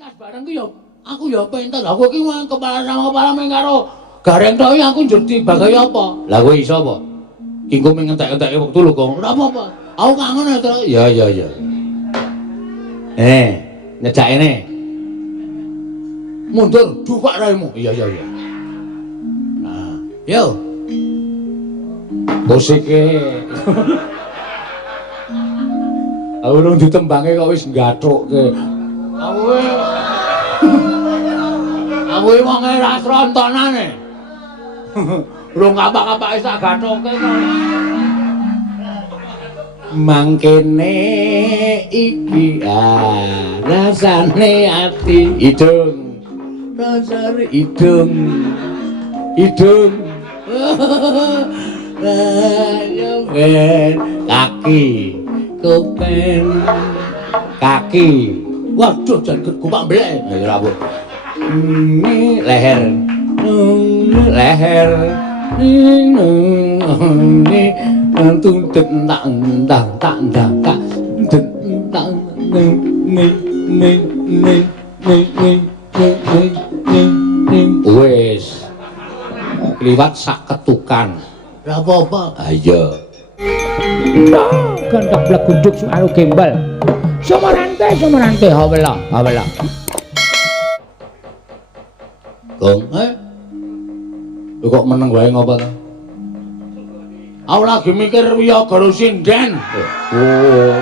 pentas bareng ki ya aku ya pentas. Aku ki kepala sama kepala meng karo gareng tok aku njur dibagai apa? Lah kowe iso apa? Kingko ngentek-enteke wektu lho, Kong. Ora apa-apa. Aku kangen ya, Tru. Ya. Nyejak ini. Mundur, dukak raimu. Iya. Nah, yo. Musike. Aku urung ditembange kok wis nggathukke. Aku wong ora trontonane. Urung kapak-kapak wis tak gathukke kok. Mangkene iki rasane ati idung. Rasane idung. Ayo ben kaki kupen kaki waduh jan gupak mblek ya ora apa leher tuntut wes liwat sak ketukan ora apa-apa ayo Kontok blek gunduk suaru gembal. Sumerante, hawala. Gong, lu kok meneng wae ngopo to? Aku lagi mikir Wiya Guru Sinden. Oh.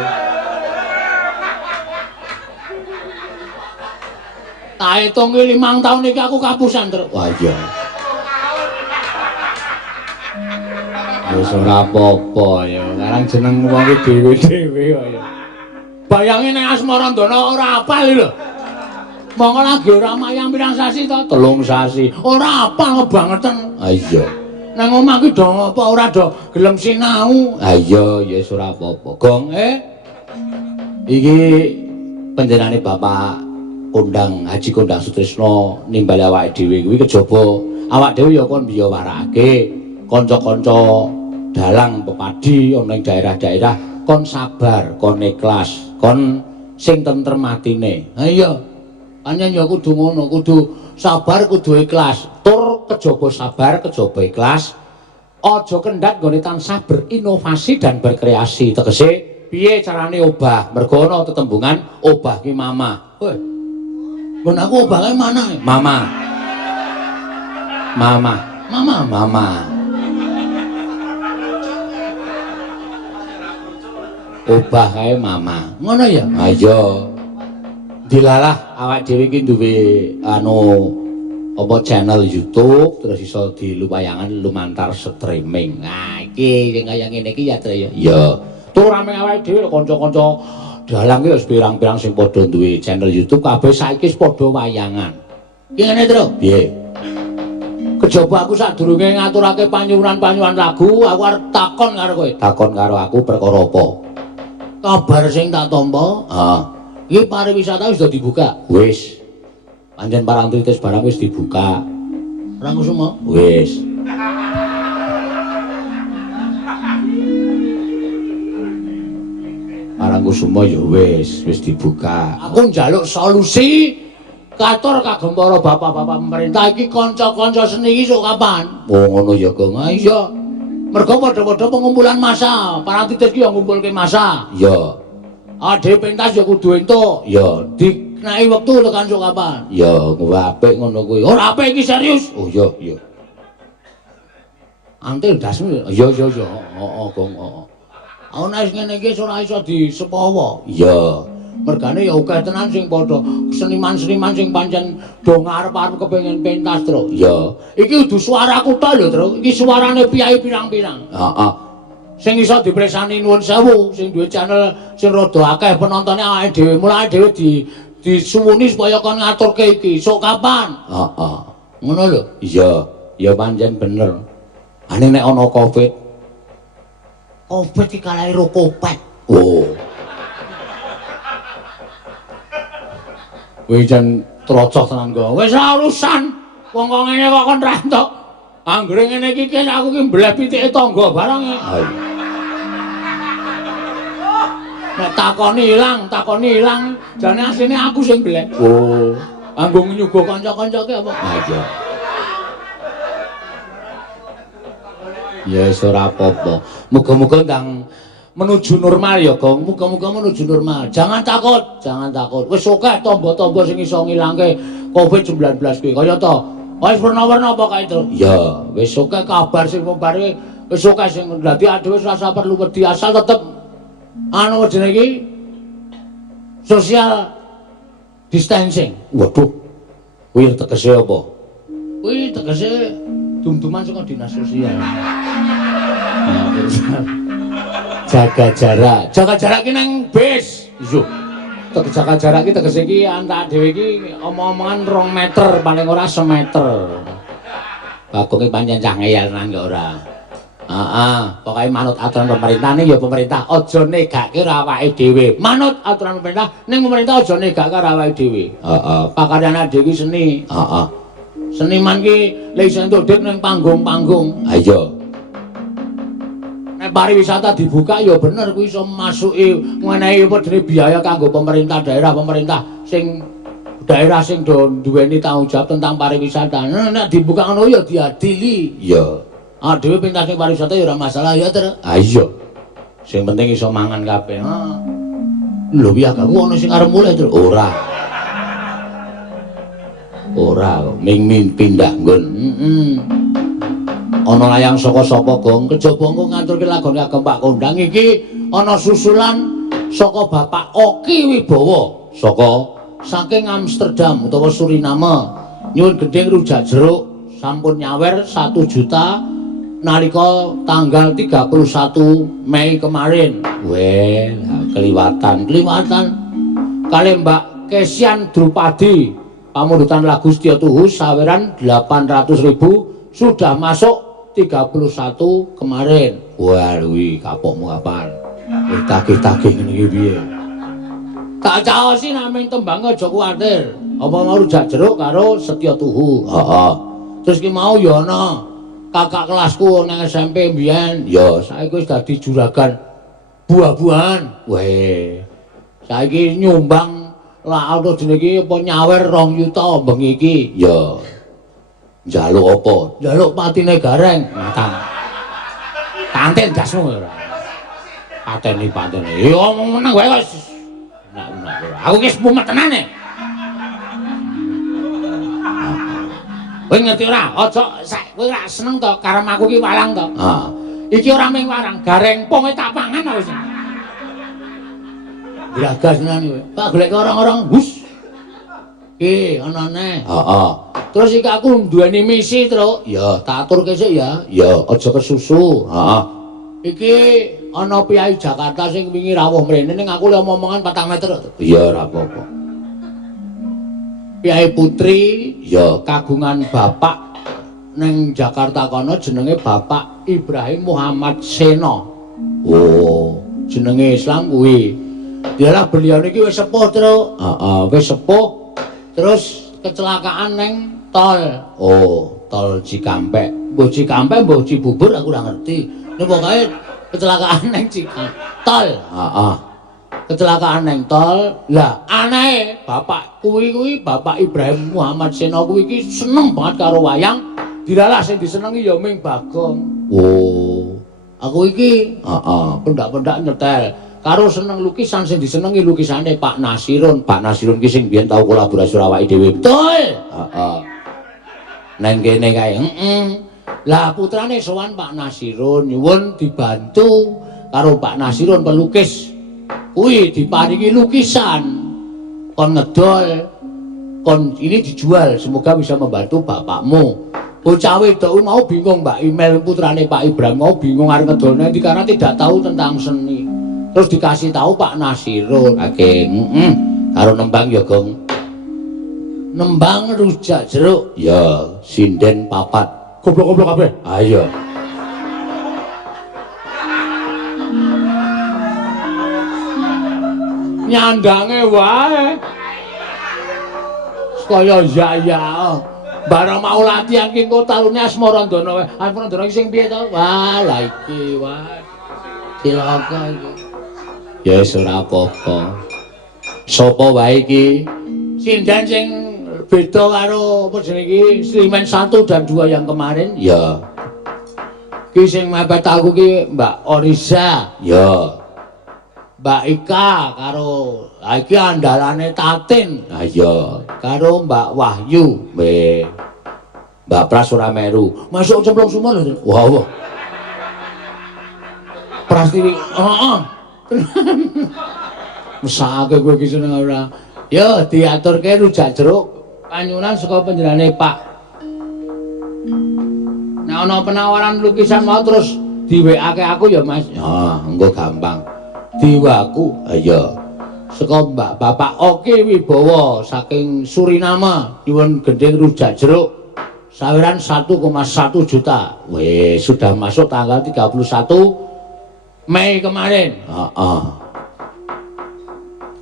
Tak hitung 5 tahun iki aku kapusan terus. Wah iya. Wis ora apa-apa ya, karang jeneng wong iki dhewe-dhewe kok ya. Bayangi nek Asmarandana ora apal lho. Monggo lagi ora mayang pirang sasi to? 3 sasi. Ora apal kebangetan. Ha iya. Nang omah ki do apa ora do gelem sinau. Ha iya, ya wis ora apa-apa. Gong, iki panjenengane Bapak Kondang Haji Kondang Sutrisno nimbali awake dhewe kuwi kejaba awak dhewe ya kon biyawarake kanca-kanca dalang pepadi ana ing daerah-daerah kon sabar, kon ikhlas, kon sing tentrem atine. Ha iya. Pancen ya kudu ngono, kudu sabar, kudu ikhlas. Tur kejaba sabar, kejaba ikhlas. Aja kendhat nggone tansah berinovasi dan berkreasi. Tegese piye carane obah? Mergo ana tetembungan obah ki mama. Weh. Mun aku obah kae mana? Mama. Obah kae mama. Ngono ya? Ayo. Dilalah awak dhewe iki duwe apa channel YouTube terus iso diluwayangan lumantar streaming. Nah, iki sing kaya ngene iki ya, Tru ya. Ya. Tur rame awake dhewe kanca-kanca dalang ki wis pirang-pirang sing padha duwe channel YouTube kabeh saiki wis padha wayangan. Ki ngene, Tru? Piye? Kejaba aku sadurunge ngaturake panyuwuran lagu, aku arep takon karo kowe. Takon karo aku perkara apa? Kabar sing tak tampa? Heeh. Iki pariwisata wis dibuka. Wis. Pancen Parangtritis barang wis dibuka. Ora kusuma? Wis. Parangkusuma ya wis dibuka. Aku njaluk solusi katur kagem para bapak-bapak pemerintah iki kanca-kanca seni iki sok kapan? Oh ngono ya, Gong. Iya. Mergo padha-padha pengumpulan massa. Parangtritis ki ya ngumpulke massa. Iya. Ade pentas ya kudu entuk. Ya, dikenai wektu tekan sok kapan? Ya, kuwi apik ngono kuwi. Ora apik iki serius. Oh iya. Antil dasmu. Iya. Heeh, Gong. Aku nek ngene iki ora iso disepawa. Iya. Mergane ya akeh tenan sing padha seniman-seniman sing pancen do ngarep-arep kepengin pentas, Tru. Iya. Iki kudu suaraku tok lho, Tru. Iki suarane piyai pirang-pirang. Heeh. Sing iso dipresani nuwun sewu, sing duwe channel sing rada akeh penontonnya awake dhewe. Mulane dhewe disuwuni supaya kon ngaturke iki. Sok kapan? Heeh. Ngono lho. Iya, ya pancen bener. Ane nek ana Covid. Covid iki kalahe ro kopet. Oh. Kowe jan trocos tenan kok. Wis ora urusan. Wong kok ngene kok kon ra entuk. Anggere ngene iki aku ki mbleh pitike tangga barang. Nek takoni ilang, jane asline aku sing blek. Oh, kanggo nyuguh kanca-kancake apa? Ha iya. Ya wis ora apa-apa. Muga-muga ndang menuju normal ya, Gong. Muga-muga menuju normal. Jangan takut. Wis akeh tamba-tamba sing iso ngilangke COVID-19 kuwi. Kaya to. Wis warna-warna apa kae to? Ya, wis akeh kabar sing membare wis akeh sing dadi adewe rasa perlu wedi asal tetep anu jenenge iki social distancing. Waduh. Kuwi tegese apa? Kuwi tegese dum-duman saka dinas sosial. Jaga jarak ki nang bis. Yo. Jaga jarak ki tegese iki antak dhewe iki omong-omongan 2 meter paling ora 1 meter. Bagonge pancen cah ngeyel nang kok ora. Pokoke manut aturan pemerintah ning ya pemerintah aja negake awake dhewe. Manut aturan pemerintah ning pemerintah aja negake awake dhewe. Pakaryane dhewe seni. Seniman ki lek iso entuk duit ning panggung-panggung. Ha iya. Nek pariwisata dibuka ya bener kuwi iso masuki ngenehi apa jenenge biaya kanggo pemerintah daerah sing daerah sing do duweni tanggung jawab tentang pariwisata. Nek dibuka ngono ya diadili. Iya. Dhewe pentas ning pariwisata ya ora masalah ya, Ter. Ha iya. Sing penting iso mangan kabeh. Lho piye aku ono sing arep mulai, Ter? Ora kok ming pindah nggon. Ana layang saka sapa, Gong? Kejaba engko ngaturke lagone Ageng Pak Kondang iki ana susulan saka Bapak Oki Wibowo saking Amsterdam utawa Suriname. Nyuwun gedeng rujak jeruk sampun nyawer 1 juta nalika tanggal 31 Mei kemarin. Weh, keliwatan. Kali Mbak Kesian Drupadi pamundutan lagu Setia Tuhu saweran 800.000 sudah masuk 31 kemarin. Wah, luwi kapokmu kapan? Wis tagih-tagih ngene iki piye? Tak caosi naming tembang aja kuwatir. Apa mau rujak jeruk karo Setia Tuhu? Heeh. Terus ki mau ya ana kakak kelasku nang SMP mbiyen. Ya, saiki wis dadi juragan buah-buahan. Weh. Saiki nyumbang lah auto jenenge apa nyawer 2 yuta bengi iki. Ya. Njaluk apa? Njaluk patine gareng. Tanten gasmu ora. Pateni. Ya omong meneng wae wis. Enak. Aku ki sepumet tenane. Kowe ngerti ora? Aja kowe ora seneng to karo aku ki walang to. Iki ora ming warang, gareng ponge tak pangan wis. Gragas nang kowe. Tak golek orang-orang hus. Ana neh. Terus iki aku duweni misi, Truk. Ya, tak aturke sik ya. Ya, aja kesusu. Iki ana piyai Jakarta sing wingi rawuh mrene ning aku le omongan 4 meter. Iya, ora apa-apa. Piyai Putri ya kagungan bapak ning Jakarta kono jenenge Bapak Ibrahim Muhammad Sena. Oh, jenenge Islam kuwi. Dialah beliau niki wis sepuh, Truk. Wis sepuh. Terus kecelakaan neng tol. Oh, tol Cikampek. Mbok Cikampek, mbok Cibubur aku ora ngerti. Nek pokoke kecelakaan neng tol. Kecelakaan neng tol. Lah, aneh bapak kuwi Bapak Ibrahim Muhammad Sena kuwi iki seneng banget karo wayang. Dilalah sing disenengi ya ming Bagong. Oh. Aku iki pendak-pendak nyetel. Karo seneng lukisan sing disenengi lukisane Pak Nasirun. Pak Nasirun ki sing biyen tau kolaborasi awake dhewe. Betul. Nang kene kae. Lah putrane sowan Pak Nasirun nyuwun dibantu karo Pak Nasirun pelukis. Kuwi diparingi lukisan. Kon ngedol. Kon ini dijual, semoga bisa membantu bapakmu. Bocah wedok mau bingung Mbak Email putrane Pak Ibrahim mau bingung arep ngedolne karena tidak tahu tentang seni. Terus dikasih tahu Pak Nasirun. Oke, karo nembang ya, Gong. Nembang rujak jeruk. Ya, sinden papat. Goblok-goblok kabeh. Ayo. Nyandange wae. Kaya ya. Barang mau latihan ki engko talune Asmarandana wae. Asmarandana iki sing piye to? Wah, la iki wae. Cilaka iki. Ya wis ora apa-apa. Sapa wae iki sinden sing beda karo apa jenenge iki Slimen 1 dan 2 yang kemarin? Ya. Ki sing mepet aku ki Mbak Orisa. Ya. Mbak Ika karo iki andalane Tatin. Ah iya, karo Mbak Wahyu. Mbak Pras ora meru. Masuk cemplung semua lho. Wah. Prastiwi. Heeh. Mesake kowe iki seneng ora. Ya diaturke rujak jeruk panyunan saka penjerane Pak. Nek ana penawaran lukisan mau terus diwekake aku ya Mas. Ya, engko gampang. Diwaku. Iya. Saka Mbak Bapak Oke Wibowo saking Suriname nyuwun gending rujak jeruk saweran 1,1 juta. Weh, sudah masuk tanggal 31 Mei kemarin. Heeh.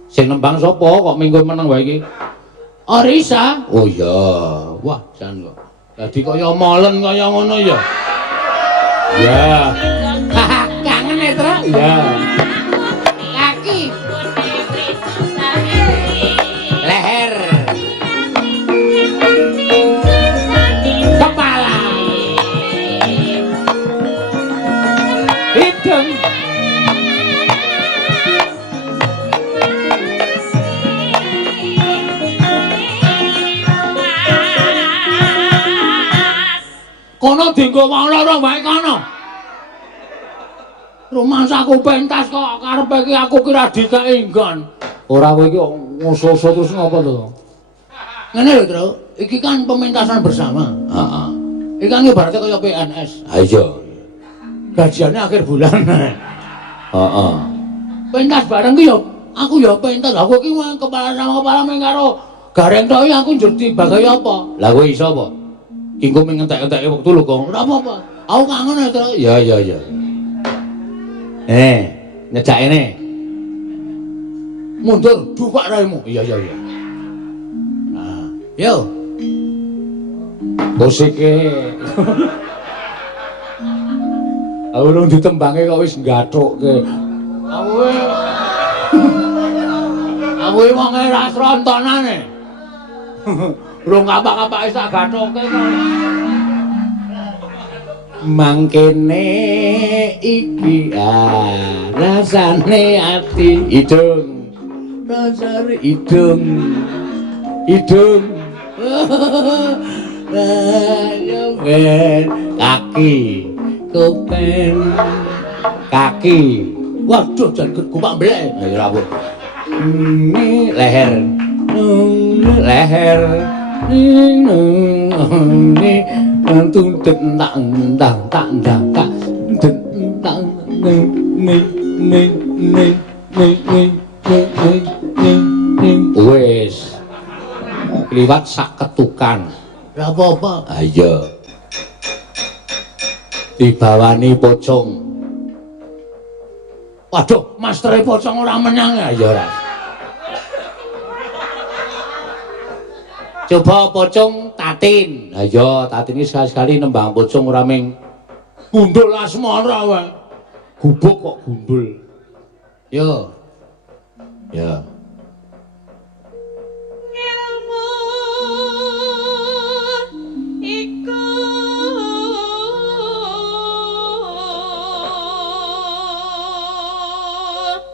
Sing nembang sapa kok minggu meneng wae iki? Orisa. Oh iya. Wah, jan kok. Dadi kaya molen kaya ngono ya. Ya. Kangen ya, Tru? Ya. Kaki. Leher. Kepala. Hidung. Kono dienggo wong loro wae kono. Rumangsaku pentas kok karepe iki aku kira dikeki nggon. Ora kowe iki ngoso-oso terus ngopo to? Ngene lho, Tru. Iki kan pementasan bersama. Heeh. Iki kan ibaratnya kaya PNS. Ha iya. Gajiannya akhir bulan. Heeh. Pentas bareng ki yo aku yo pentas. Aku iki kepala sama kepala meng karo gareng tok aku njur dibagai apa? Lah kowe iso apa? Engko mengentek-entekke wektu lho, Kong. Ora apa-apa. Aku kangen ya, Tru. Ya. Nyejake ne. Mundur, dupak raimu. Iya. Nah, yo. Musike. Aku urung ditembange kok wis nggathukke. Aku wong ora strontonane. Rung kapak-kapake sak gathoke kok. Mangkene iki rasane ati hidung. Rasane hidung. Kaki. Kupen. Kaki. Waduh jan gupak mblek. Ya ora leher. Leher wes kliwat sak ketukan. Ora apa-apa. Ayo dibawani pocong. Waduh, mastere pocong ora menang ya ora. Coba pocong Tatin. Ayo, Tatin iki sekali-sekali nembang pocong ora ming gundul asmara wae. Gubuk kok gundul. Yo. Ya.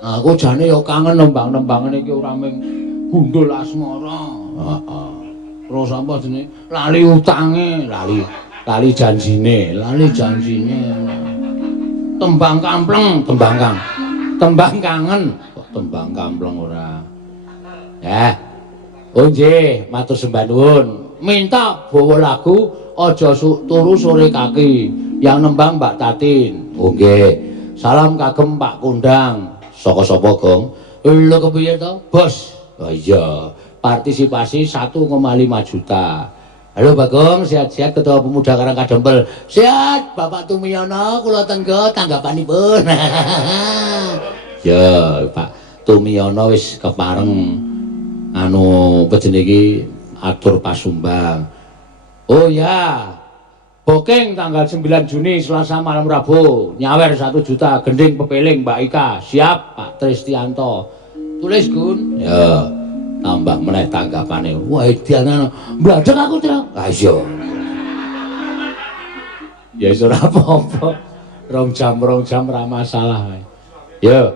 Aku jane yo kangen nembang-nembangan iki ora ming gundul asmara. Heeh. Terus apa jenenge? Lali utange, lali janjine. Tembang kampleng, tembang kangen. Kok tembang kampleng ora. Ya. Oh nggih, matur sembah nuwun. Minta bawa lagu aja turu sore kaki yang nembang Mbak Tatin. Oh nggih. Salam kagem Pak Kundang. Saka-sapa, Gong? Lho kepiye to, Bos? Oh iya. Partisipasi 1,5 juta. Halo Bagong, sehat-sehat Ketua Pemuda Karangkadempel. Sehat Bapak Tumiyono, kula tenggo tanggapanipun. Ya, Pak Tumiyono wis kepareng anu pejeneng iki atur pasumbang. Oh ya. Booking tanggal 9 Juni Selasa malam Rabu. Nyawer 1 juta gending pepeling Mbak Ika. Siap Pak Tristianto. Tulis Gun. Ya. Tambah meneh tanggapane. Wah, ediane mbladek aku Tru. Ah iya. Ya wis ora apa-apa. 2 jam ora masalah. Ya.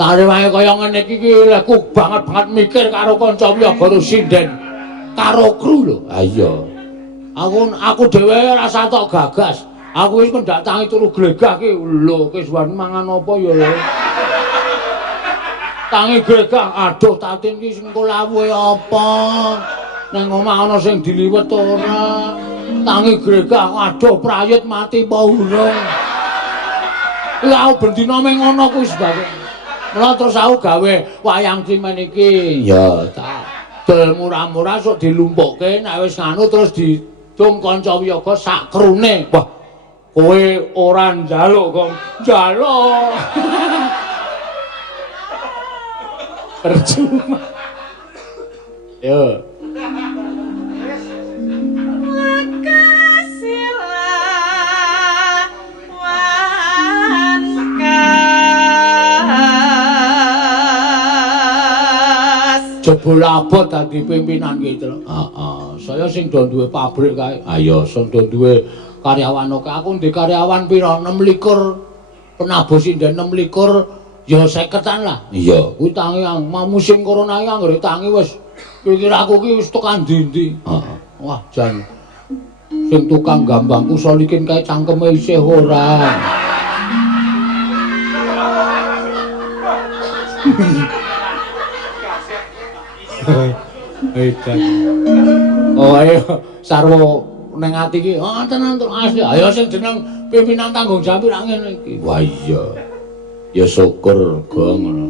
Tare wae kaya ngene iki leku banget mikir karo kanca Wiyagara sinden karo kru lho. Ha iya. Aku dhewe rasa tok gagas. Aku wis mendak tangi turu glegah ki. Lho, kesuwen mangan apa ya lho. Tangi glegah, aduh tatin ki sing kolawuhe apa? Nang omah ana sing diliwet ora. Tangi glegah, aduh prayit mati apa urung. Ya bendina meng ngono kuwi sebab. Mula terus aku gawe wayang cimen iki. Ya, tak dol murah-murah sok dilumpukke nek wis nganu terus didum kanca wiyaga sak krune. Wah, kowe ora njaluk kok njaluk. Percuma. Yo. Jebul abot dadi pimpinan gitu lho. Heeh. Saya sing do duwe pabrik kae. Ah iya, sing do duwe karyawan oke. Aku ndek karyawan pira? 26. Penabuh sinden 26 ya 50-an lah. Iya. Kuwi tangi mau musim corona iki anggere tangi wis pikir aku ki wis tekan ndi-ndi. Heeh. Wah, jan sing tukang gambangku solikin kae cangkeme isih ora. Oh ayo sarwa ning ati iki tenan asli ayo sing jeneng pimpinan tanggung jawab ra ngene iki. Wah iya ya syukur go ngono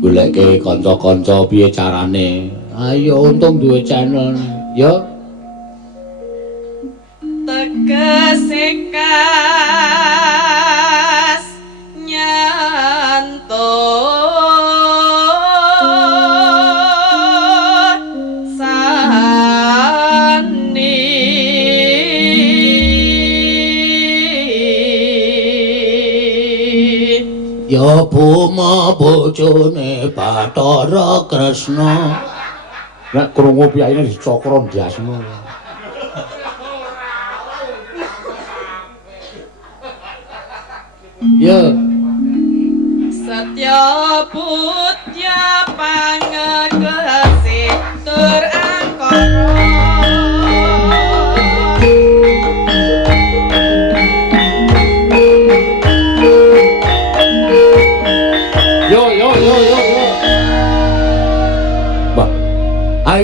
goleke kanca-kanca piye carane ayo untung duwe channel ya tegesekas nyanto ya buma bojone Bathara Kresna. Nek krungu piyayine dicokro ndiasmu. Ya. Satya Putya pangegesi tur angkara.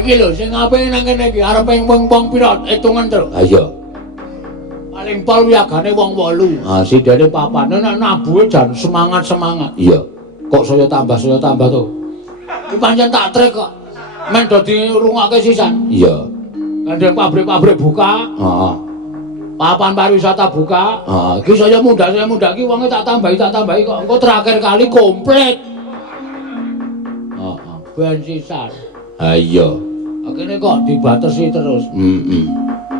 Iki lho sing apik nang kene iki arep wong pira hitungan terus. Ha iya. Paling pol wiyagane wong 8. Ha sindene 4. Nek nabuhe jan semangat-semangat. Iya. Kok saya tambah to. Iki pancen tak trek kok. Men do dirungake sisan. Iya. Gandeng pabrik-pabrik buka. Heeh. Papan pariwisata buka. Heeh. Iki saya mundak iki wonge tak tambahi kok. Engko terakhir kali komplit. Heeh. Ben sisan. Ha iya. Akhirnya kok dibatasi terus.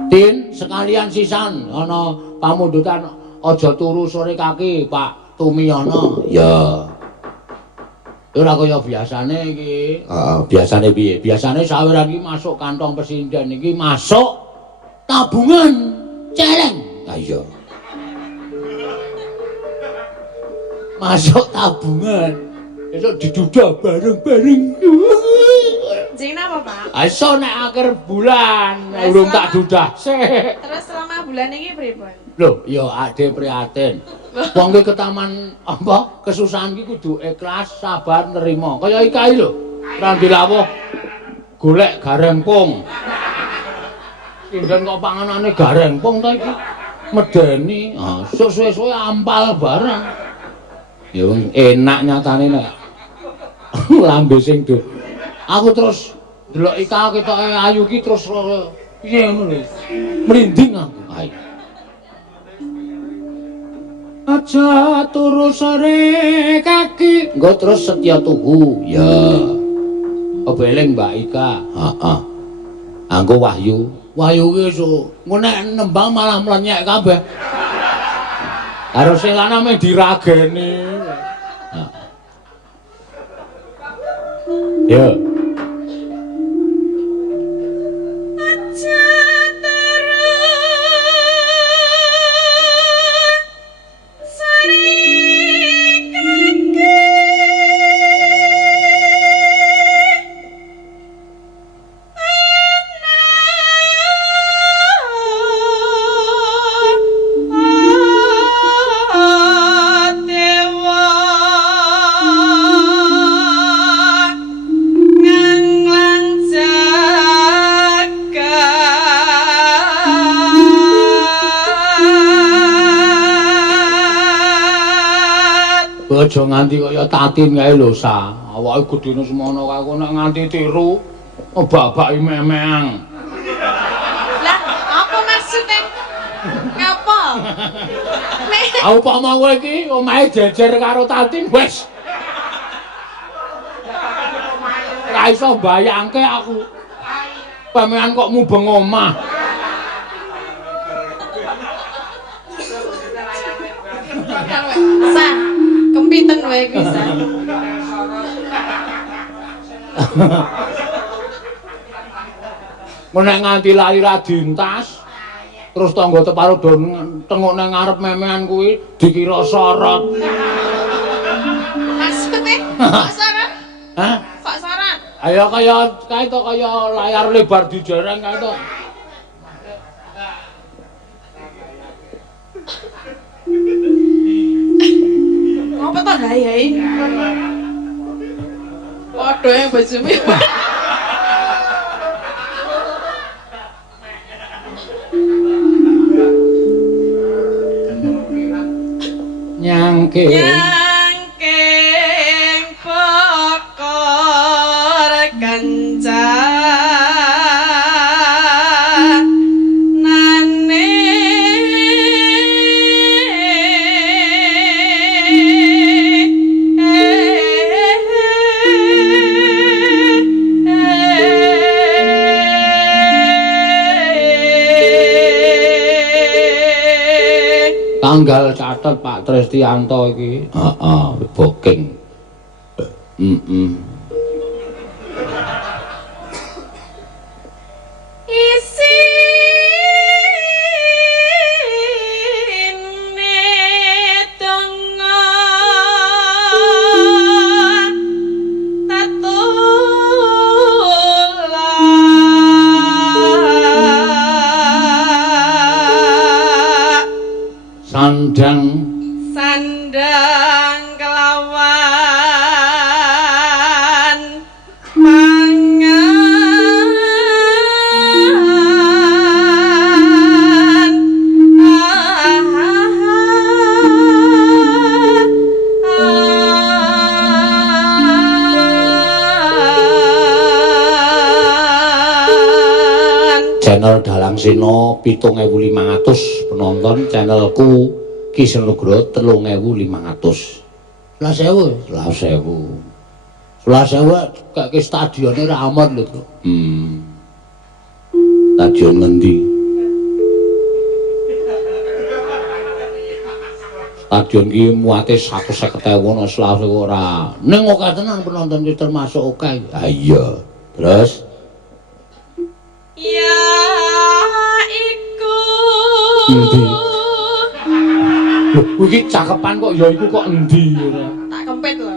Tin, sekalian sisan ana pamundutan aja turu sore kaki Pak Tumiyono. Ya. Ora kaya biasane iki. Heeh, biasane piye? Biasane saweran iki masuk kantong presiden iki masuk tabungan celeng. Ha iya. Masuk tabungan. Esuk diduda bareng-bareng. Jeng napa, Pak? Iso nek akhir bulan urung tak dudah sik. Terus selama bulan iki pripun? Lho, ya ade prihatin. Wong ki ketaman apa? Kesusahan ki kudu ikhlas, sabar, nerima. Kaya iki lho. Ora dilawuh golek garengpung. Sinden kok panganane garengpung ta iki. Medeni, suwe-suwe ampal barang. Ya enak nyatane nek lambe sing Aku terus Delok Ika ketoke ayu ki terus piye ngono lho. Merinding aku. Ayo. Aja turu sore kaki. Engko terus setya tuhu. Ya. Kebeling Mbak Ika. Heeh. Anggo Wahyu. Wahyu ki so, engko nek nembang malah mlenyek kabeh. Karo sing lanang mung dirageni. Nah. Ya. Aja nganti kaya tatin kae lho sa. Awake gedene semono kae kok nek nganti tiru babaki memang. Lah, apa maksudnya? Ngapa? Upama kowe iki omahe jejer karo tatin wis. Ora iso mbayangke aku. Pemean kok mubeng omah. Sa, kempiten wae kuwi sa. Nek nganti lali ra dintas, terus tangga teparo do tengok nang ngarep memean kuwi dikira sorot. Maksudnya? Kok sorot? Hah? Kok sorot? Ayo kaya to kaya layar lebar dijereng kae to. Apa to dayae? Padha yang bajumu. Nyangke. Nyangking pokor kancanane Tanggal catet Pak Tristianto iki. Heeh, booking. Sandang kelawan mangan Channel Dalang Sena 7.500 penonton, channelku Kisen Nugroho 3.500. 11.000 kaya stadionnya ramot lho. Stadion ngendi? Stadion ki muate 150.000 ana Selasa ora. Ning akeh tenan penonton iki termasuk akeh. Ha iya. Terus ya iku endi? Lho, iki cakepan kok ya iku kok endi ora? tak kempet lho.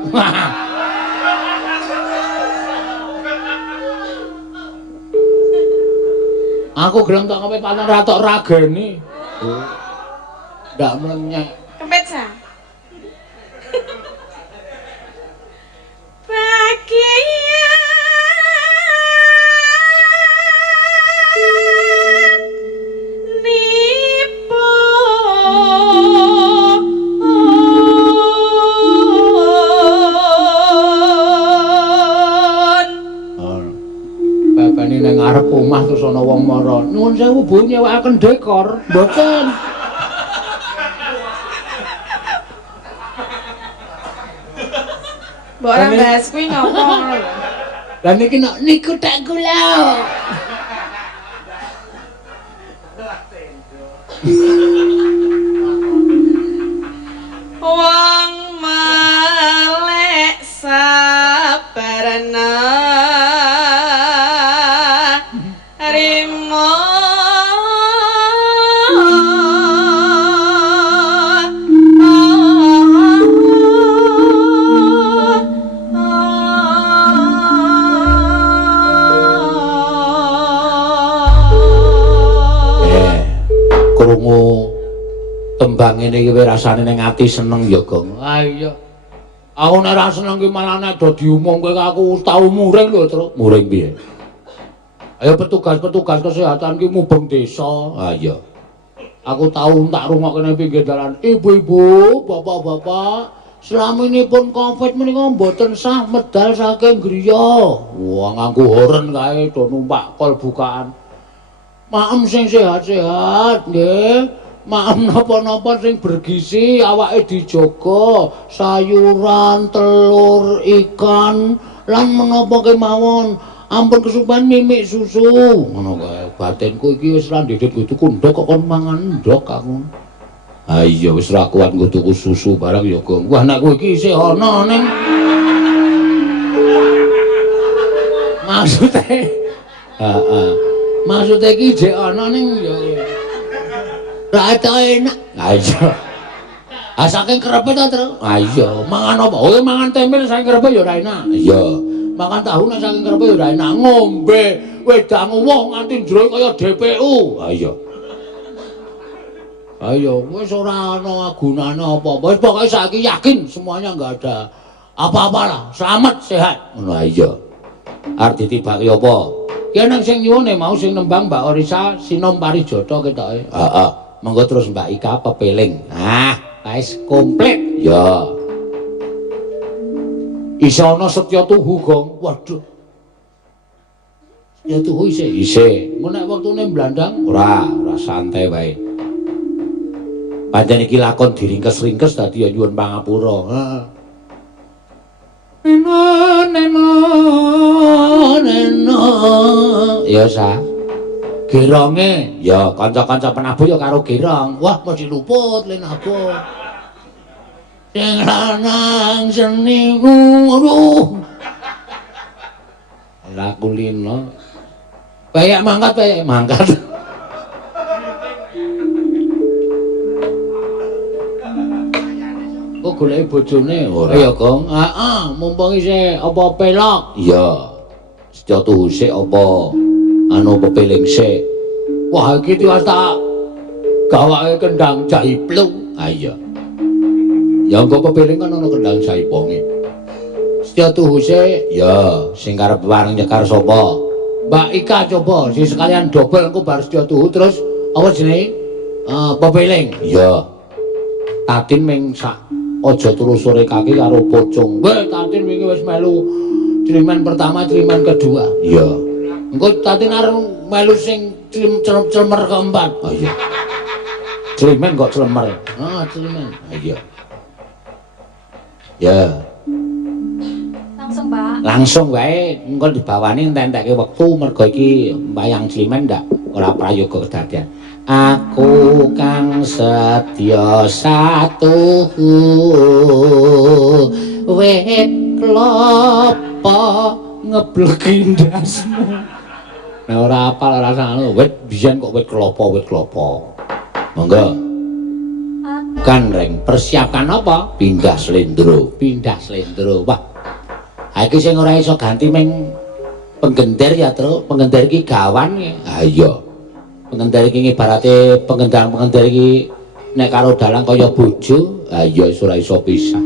Aku gelem tak kempet pancen ra tok rageni. Ndak mlenyek. Kempet sa. ana wong mara. Nuwun sewu Bu nyewakaken dekor. Mboten. Mbok ora bahas kuwi ngopo lho. Lah niki niku tak kula. Wong melek sabarana rimo krungu tembang ngene iki rasane ning ati seneng ya, Gong. Ah iya. Aku nek ra seneng ki malah nek do diumumke aku tau muring lho, Tru. Muring piye? Ayo petugas-petugas kesehatan ki mubeng desa. Ah iya. Aku tau tak rungokke ning pinggir dalan. Ibu-ibu, bapak-bapak, selaminipun Covid menika mboten sah medal saking griya. Wah, nganggo horen kae do numpak kol bukaan. Maem sing sehat-sehat, nggih. Maem napa-napa sing bergizi awake dijaga, sayuran, telur, ikan, lan menapa kemawon. Ampun kesupen mimik susu. Ngono kae. Batinku iki wis ra ndedit kudu ndok kok kon mangan ndok aku. Ha iya wis ra kuat nggo tuku susu barang ya, Gong. Wah nek kowe iki isih ana ning maksude. Heeh. Maksude iki jek ana ning ya. Ra enak. Ha iya. Ah saking kerepe ta, Tru? Ha iya, mangan apa? Oh, mangan tempe saking kerepe ya ora enak. Iya. Mangan tahu nek saking kerepe ya ora enak. Ngombe wedang woh nganti njero kaya DPU. Ha iya. Ayo, wis ora ana gunane apa-apa. Wis pokoke saiki yakin semuanya enggak ada apa-apa lah. Selamat sehat. Ngono iya. Arep ditibake apa? Ya nang sing nyuwune mau sing nembang Mbak Orisa Sinom Parijata ketoke. Heeh. Monggo terus Mbak Ika pepeling. Ah, wis komplit. Ya. Isa ana Setya Tuhu, Gong. Waduh. Setya Tuhu isih. Isih. Mun nek wektune blandang ora santai wae. Pancen iki lakon diringkes-ringkes dadi ya nyuwun pangapura. Heeh. Neno. Ya sa. Geronge ya kanca-kanca penabuh ya karo gerong. Wah mesti luput len apa. Sing lanang seni guru. Ora kulino. Bayak mangkat. Kok goleki bojone ora ya, Gong? Heeh, mumpung isih apa pelok. Iya. Setya tuhu sik apa anu pepeling sik. Wah, iki tiwas tak gawake kendang jaiplung. Ha iya. Ya engko pepeling kan ana kendang jaiponge. Setya tuhu sik, ya sing karep wareng nyekar sapa? Mbak Ika coba sing sekalian dobel engko bar setya tuhu terus apa jenenge? Pepeling. Iya. Tatin ming sak aja turu sore kaki karo pocong. Weh, Tatin wingi wis melu Climan pertama, Climan kedua. Iya. Engko Tatin arep melu sing clemer keempat. Oh iya. Climan kok clemer. Ah, Climan. Ah iya. Ya. Langsung, Pak. Langsung wae engko dibawani entek-entekke wektu mergo iki wayang Climan ndak ora prayoga kedadian. Aku kang setya satuhu wit klapa ngebleki ndasmu. Nah ora apal rasane wit biyen kok wit klapa. Monggo. Gandreng persiapkan apa? Pindah slendro. Wah. Ha iki sing ora iso ganti ming penggender ya, Tru. Penggender iki gawan ya. Ha iya. Pengendar iki ibarate pengendar iki nek karo dalang kaya bojo, ha iya ora iso pisah.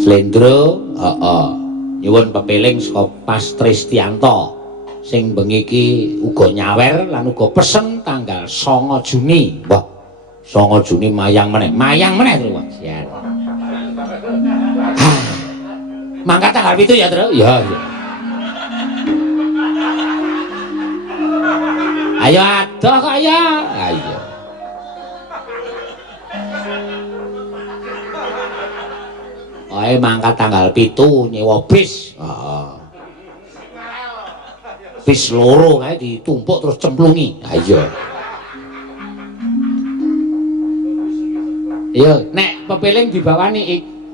Slendro, heeh. Nyuwun pepeling saka Pas Tristianto. Sing bengi iki uga nyawer lan uga pesen tanggal 9 Juni. Wah, 9 Juni mayang meneh. Mayang meneh, Tru. Sian. Mangkat tanggal 7 ya, Tru? Ya, iya. Ayo adoh kok ya. Ayo. Oke, mangkat tanggal 7 nyewa bis. Heeh. Bis loro kae ditumpuk terus cemplungi. Ayo. Iya, nek pepiling dibawani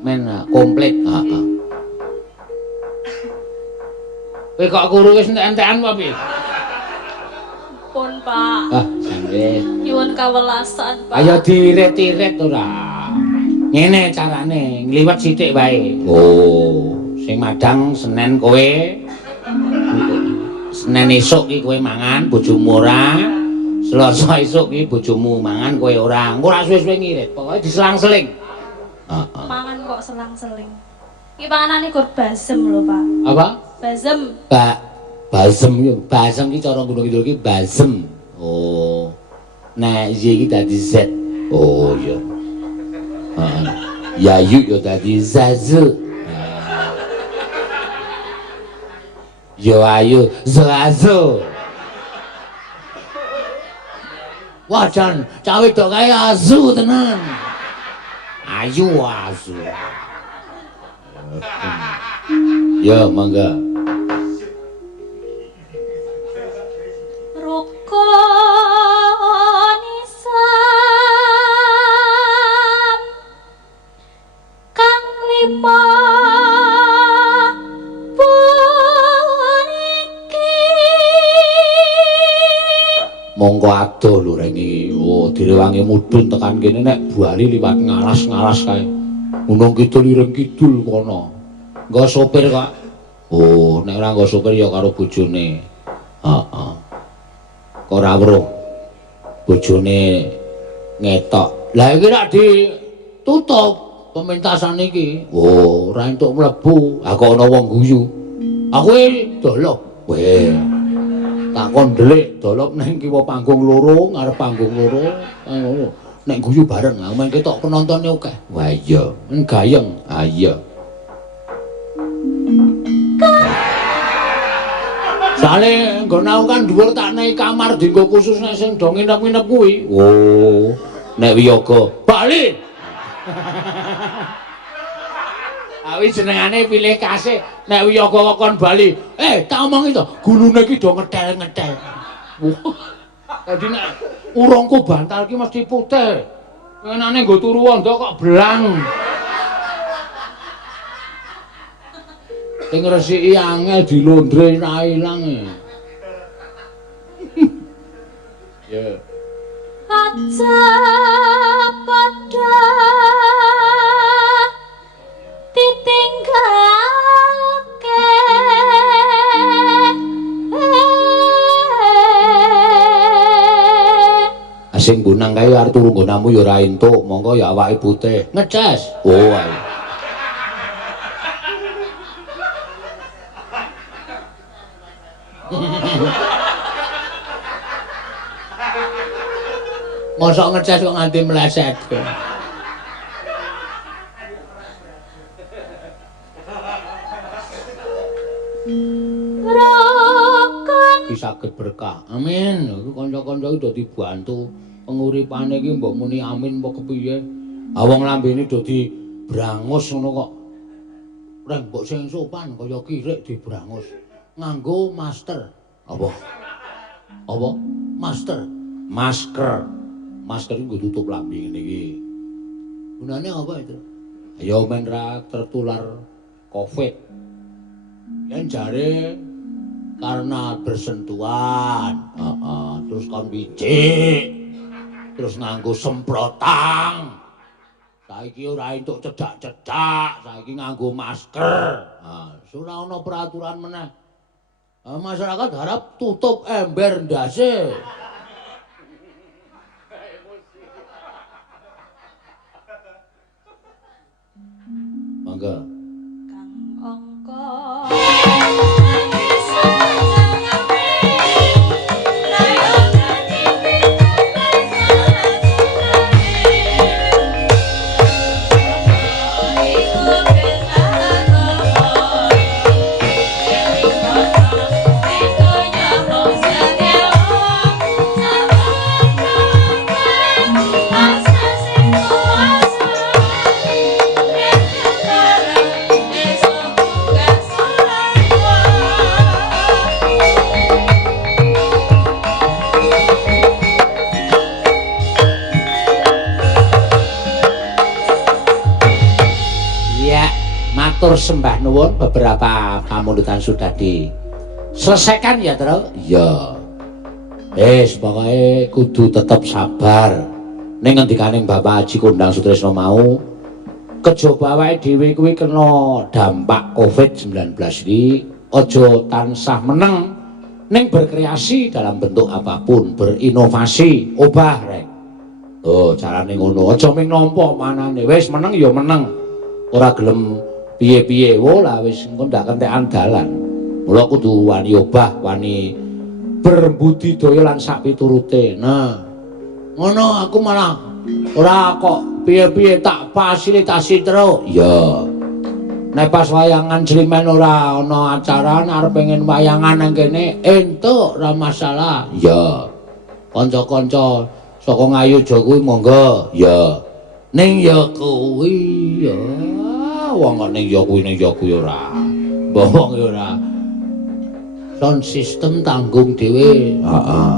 men komplit. Heeh. Kowe kok kuru wis entek-entekan apa piye? Pun, Pak. Ah, sampe. Nyuwun kawelasan, Pak. Ayo diret-iret ora. Ngene carane, ngliwet sithik wae. Oh, sing madang Senin kowe. Senin esuk ki kowe mangan bojomu ora. Selasa esuk ki bojomu mangan kowe ora. Engko ora suwe-suwe ngirit, pokoke diselang-seling. Heeh. Mangan kok selang-seling. Iki panganane gur basem lho, Pak. Apa? Basem. Basem yo. Basem ki cara Gunung Kidul ki basem. Oh. Nah, Y ki dadi Z. Oh iya. Heeh. Yayu yo dadi Zazu. Yo ayu Zazu. Wah, jan cawe tok kae azu tenan. Ayu azu. Ya, mangga. Rukun Islam kang lima puniki Monggo adoh lho rek iki. Oh, direwangi mudhun tekan kene nek bali liwat ngalas-ngalas kae. Gunung Kidul ireng kidul kono. Nggo sopir kok. Oh, nek ora nggo sopir ya karo bojone. Heeh. Kok ora weruh bojone ngetok. Lah iki rak ditutup pementasan iki. Oh, ora entuk mlebu. Aku ana wong guyu. Aku dolop. Weh. Takon ndelik dolop nang kiwa panggung loro, ngarep panggung loro. Ngono. Nek guyu bareng, men ketok penontonnya akeh. Wah iya, gayeng. Ah iya. Soale nggon aku kan dhuwur tak nehi kamar dienggo khusus nek sing do nginep-nginep kuwi. Oh, nek wiyaga Bali. Awi jenengane pilih kasih nek wiyaga kon Bali. Tak omongi to, gulune iki do ngetel-ngetel. Dadi nek urungku bantal ki mesti putih. Enane nggo turu wanda kok belang. Sing resiki angel dilondre ra ilang. Ya. aja padha ditinggalke Sing gunang kae arep turu nggonamu ya ora entuk, monggo ya awake putih. Ngecas. Oh, ae. Mosok ngecas kok nganti meleset. Iki saged berkah. Amin. Iku kanca-kanca iki dadi bantu penguripane iki mbok muni amin apa kepiye. Ha wong lambene dadi brangus ngono kok. Reng mbok sing sopan kaya kirik dibrangus. Nganggo master. Apa? Apa? Master. Masker. Masker iki nggo tutup lambe ngene iki. Gunane apa itu? Ya men ra tertular Covid. Yen jare karena bersentuhan, terus kon picik, terus nganggo semprotan. Saiki ora entuk cedak-cedak, saiki nganggo masker. Ora ana peraturan meneh. Masyarakat harap tutup ember ndase. Mangga. kang angka matur sembah nuwun beberapa pamundutan sudah diselesaikan ya, Tru? Iya. Pokoke kudu tetep sabar. Ning ngendikaning Bapak Haji Kondang Sutrisno mau, kejaba awake dhewe kuwi kena dampak Covid-19 iki aja tansah meneng ning berkreasi dalam bentuk apapun, berinovasi, obah rek. Oh, carane ngono. Aja ming nampa manane. Wis meneng ya meneng. Ora gelem piye-piye. Wo lah wis engko ndak kentekan dalan. Mula kudu wani obah, wani berbudidaya lan sak piturute. Nah, ngono aku malah ora kok piye-piye tak fasilitasi terus. Ya. Nek pas wayangan Jlimen ora ana acara arep pengen wayangan nang kene, entuk ora masalah. Ya. Kanca-kanca saka Ngayuja kuwi monggo. Ya. Ning ya kuwi ya. Wong kok ning ya kuwi ora. Mbok ya ora. Sound system tanggung dhewe. Heeh.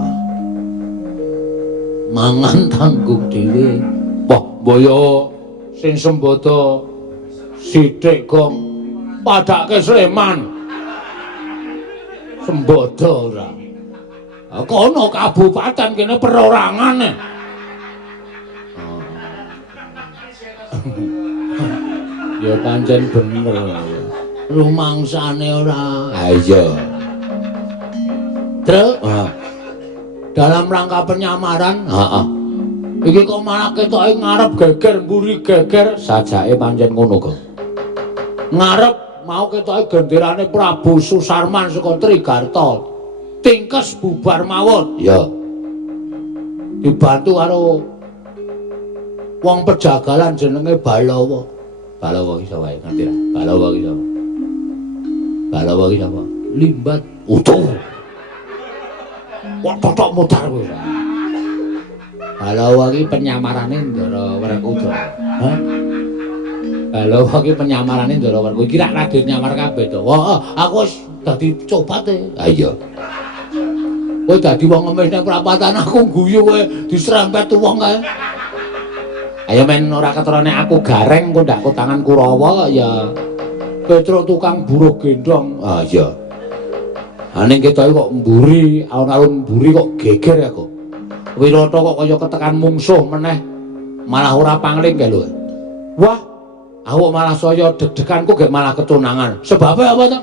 Mangan tanggung dhewe. Wah, boyo sing sembodo sithik gong padake Sleman. Sembodo ora. Kono kabupaten kene perorangan. Ya pancen bener. Rumangsane ora. Ha iya. Terus dalam rangka penyamaran, iki kok malah ketoke ngarep geger mburi geger, sajake pancen ngono kok. Ngarep mau ketoke genderane Prabu Susarman saka Trigarta. Tingkes bubar mawon. Ya. Dibantu karo wong pejagalan jenenge Balawa. Balawa iki sapa ngerti ra? Balawa iki sapa? Balawa iki sapa? Limbat utuh. Kok totok mutar kowe. Balawa iki penyamarane Ndara Werkudara. Hah? Balawa iki penyamarane Ndara Werkudara. Iki rak Raden nyamar kabeh to. Heeh, aku wis dadi copate. Ha iya. Kowe dadi wong ngemis nang prapatan aku guyu kowe diserempet wong kae. Ayo men ora keterane aku gareng kok ndak tangan Kurawa ya. Petro tukang buruh gendong. Ah iya. Aning ketoke kok mburi, alun-alun mburi kok geger ya kok. Wirata kok kaya ketekan mungsuh meneh. Malah ora pangling kae lho. Wah, aku malah saya deg-deganku gek malah ketunangan. Sebab apa to?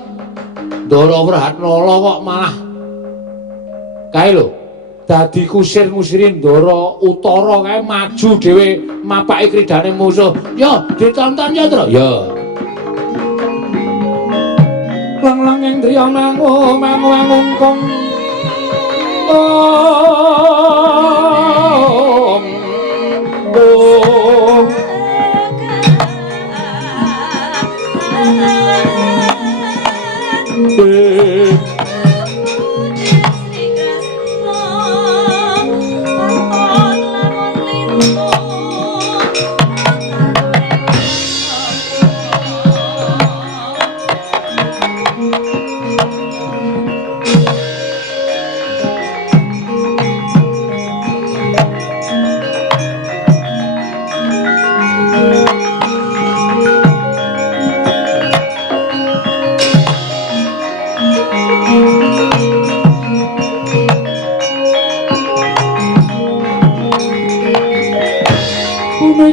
Ndara Wratnala kok malah kae lho. Dadi kusir-ngusirin Ndara Utara kae maju dhewe mapaki kridane musuh. Ya, ditonton ya, Tru. Ya. Lang-lang ing driya mangu-mangungkung.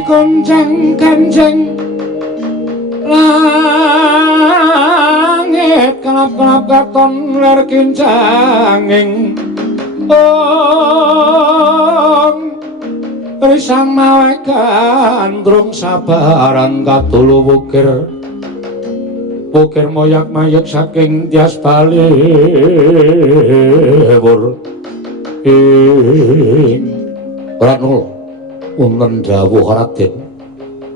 Goncang kanjeng langit kelap-kelap katon ler kincanging risang mawe gandrung sabaran katulu wukir moyak-mayek saking tias balewur ing Wratnala wonten dawuh Raden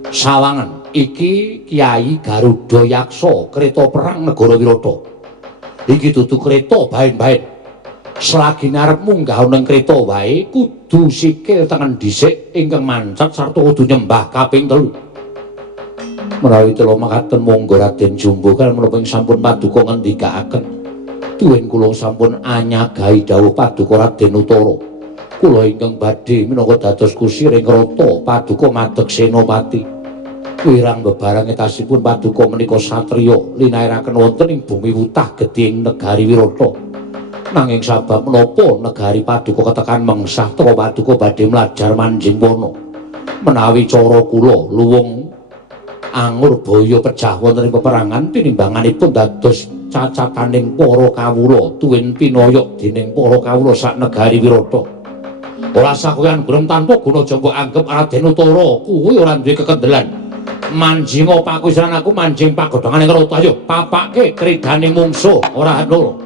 sawangan iki Kyai Garuda Yaksa kreta perang negara Wirata iki dudu kreta bahen-bahen selagi arep munggah ning kreta wae kudu sikil tengen dhisik ingkang mancet sarta kudu nyembah kaping 3 menawi telu makaten monggo Raden Jumbo kan menapa sampun paduka ngendikaaken duwen kula sampun anyagahi dawuh paduka Raden Utara kula ingkang badhe minangka dados kusir ing rata paduka madeg senopati Wirang bebarang etasipun Paduka menika satriya linairaken wonten ing bumi wutah gedhe ing negari Wirata. Nanging sabab menapa negari Paduka ketekan mengsah teka Paduka badhe mlajar manjing wana. Menawi cara kula luwung angur baya pecah wonten ing peperangan tinimbanganipun dados cacataning para kawula tuwin pinoyok dening para kawula sak negari Wirata. Ora sakoyan gurem tanpa guna jamba anggep Raden Utara kuwi ora duwe kekendelan. Manjinga pakuwisan aku manjing pagodhongane Krata ayo papake kridane mungsuh ora nul.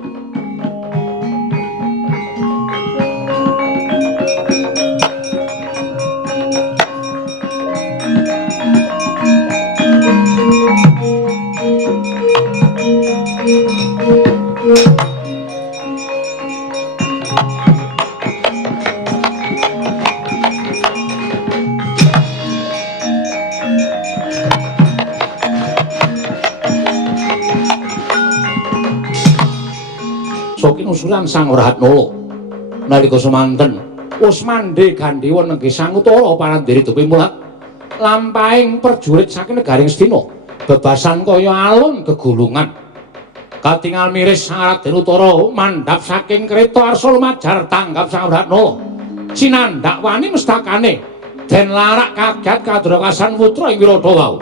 Usulan Sang Ratnala nalika semanten wis mandhe gandhewa nenggih Sang Utara parandiri dupi mulat lampahing perjurit saking negaring Astina bebasan kaya alun gegulungan katingal miris Sang Raden Utara mandhap saking kreta arsa lumajar tanggap Sang Ratnala sinandhak wani mestakane den larak kaget kadrakasan putra ing Wirata wau.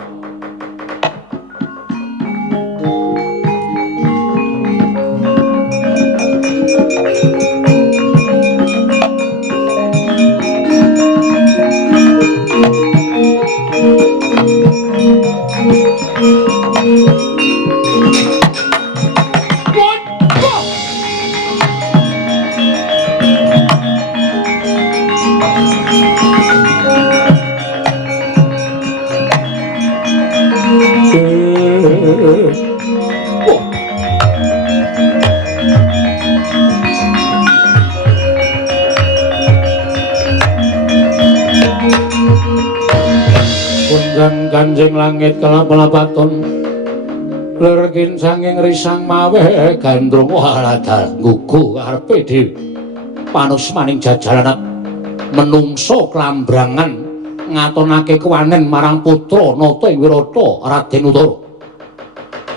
Kanjeng langit kelap-kelapaton lerkin sanging risang mawe gandrung waladal nggugu karepe dhewe panusmaning jajaran menungso klambrangan ngatonake kewanen marang putra nata ing Wirata Raden Utara.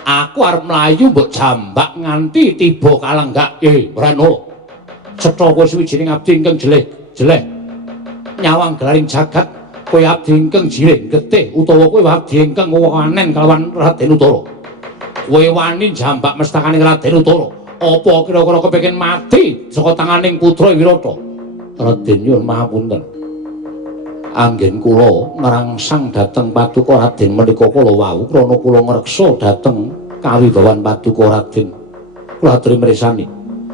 Aku arep mlayu mbok jambak nganti tiba kalenggak Ranala cetha kowe suwijining abdi ingkang jeleh nyawang gelaring jagat kowe abdi ingkang jiring getih utawa kowe abdi ingkang wanen kalawan Raden Utara. Kowe wani jambak mestakane Raden Utara. Apa kira-kira kepengin mati saka tanganing putra Wirata? Raden nyuwun mahapunten. Anggen kula ngrangsang dhateng Paduka Raden menika kala wau krana kula ngreksa dhateng kawibawan Paduka Raden. Kula aturi mirsani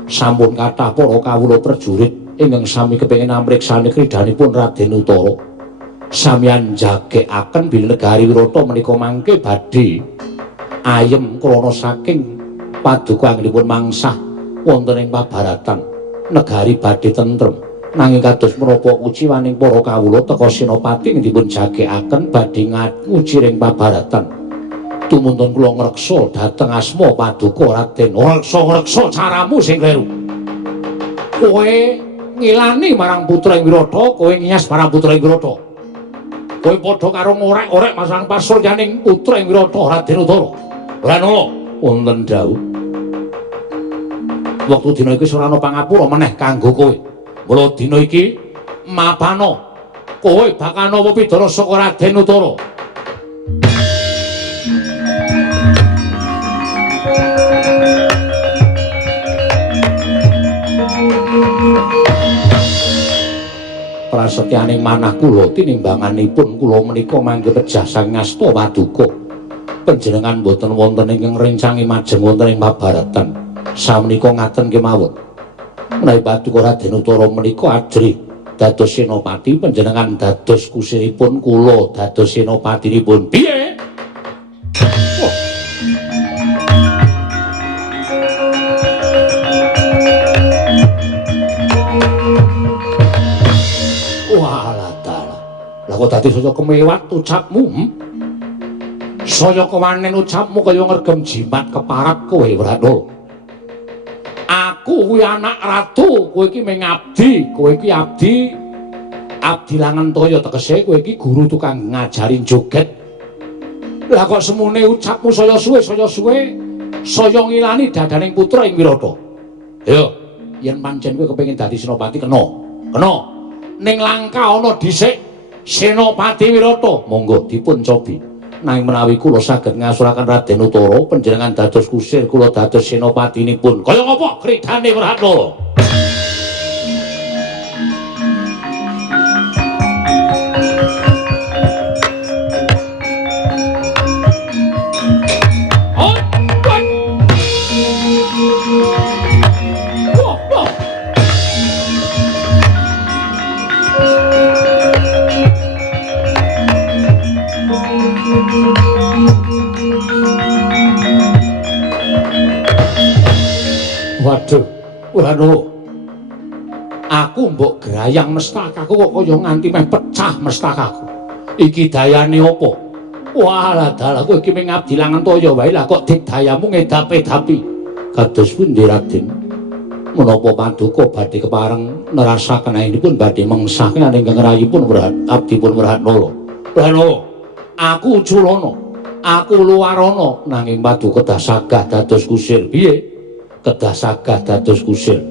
sampun kathah para kawula prajurit ingkang sami kepengin amriksani kridhanipun Raden Utara. Sampeyan jagekaken bilih negari Wirata menika mangke badhe ayem krana saking Paduka anggenipun mangsah wonten ing pabaratan negari badhe tentrem nanging kados menapa kuciwaning para kawula teka Senopati dipun jagekaken badhe nguji ring pabaratan tumuntun kula ngreksa dhateng asma Paduka Raden ngreksa caramu sing kleru kowe ngilani marang putra ing Wirata kowe ngiyas marang putra ing Wirata kowe padha karo ngorek-orek masang pasuryaning putra ing Wirata Raden Utara. Ranala wonten dawuh. Wektu dina iki ora ana pangapura meneh kanggo kowe. Mula dina iki mapana kowe bakal nawa pidara saka Raden Utara. Prasetyaning manah kula tinimbanganipun kula menika mangke pejah saking asta Paduka. Panjenengan boten wonten ingkang rencangi majeng wonten ing pabaratan. Samenika ngaten kemawon. Menawi Paduka Raden Utara menika ajrih dados senopati panjenengan dados kusiripun kula dados senopatinipun. Piye? Kok dadi saya kemewat ucapmu? Saya kewanen ucapmu kaya ngergem jimat keparat kowe Ranala. Aku kuwi anak ratu, kowe iki mengabdi, kowe iki abdi Langentaya tegese kowe iki guru tukang ngajari joget. Lah kok semune ucapmu saya suwe saya ngilani dadaning putra ing Wirata. Ayo, yen pancen kowe kepengin dadi senopati kena. Ning Langka ana dhisik Senopati Wirata, monggo dipun cobi. Nanging menawi kula saged ngasuraken Raden Utara panjenengan dados kusir kula dados senopatinipun. Kaya ngapa kridane Wratara? Waduh, Wratara. Aku mbok grayang mestakaku kok kaya nganti meh pecah mestakaku. Iki dayane apa? Walah dalah kowe iki mung ngabdi langan toya wae lah kok digdayamu ngedapi-dapi. Kados pundi Raden? Menapa paduka badhe kepareng nerasaken ayinipun badhe mengsahken ingkang rayipun abdipun Wratara. Wratara, aku Culana, aku Luwarana nanging paduka kedah sagah dados kusir. Piye? Kedah sagah dados kusir.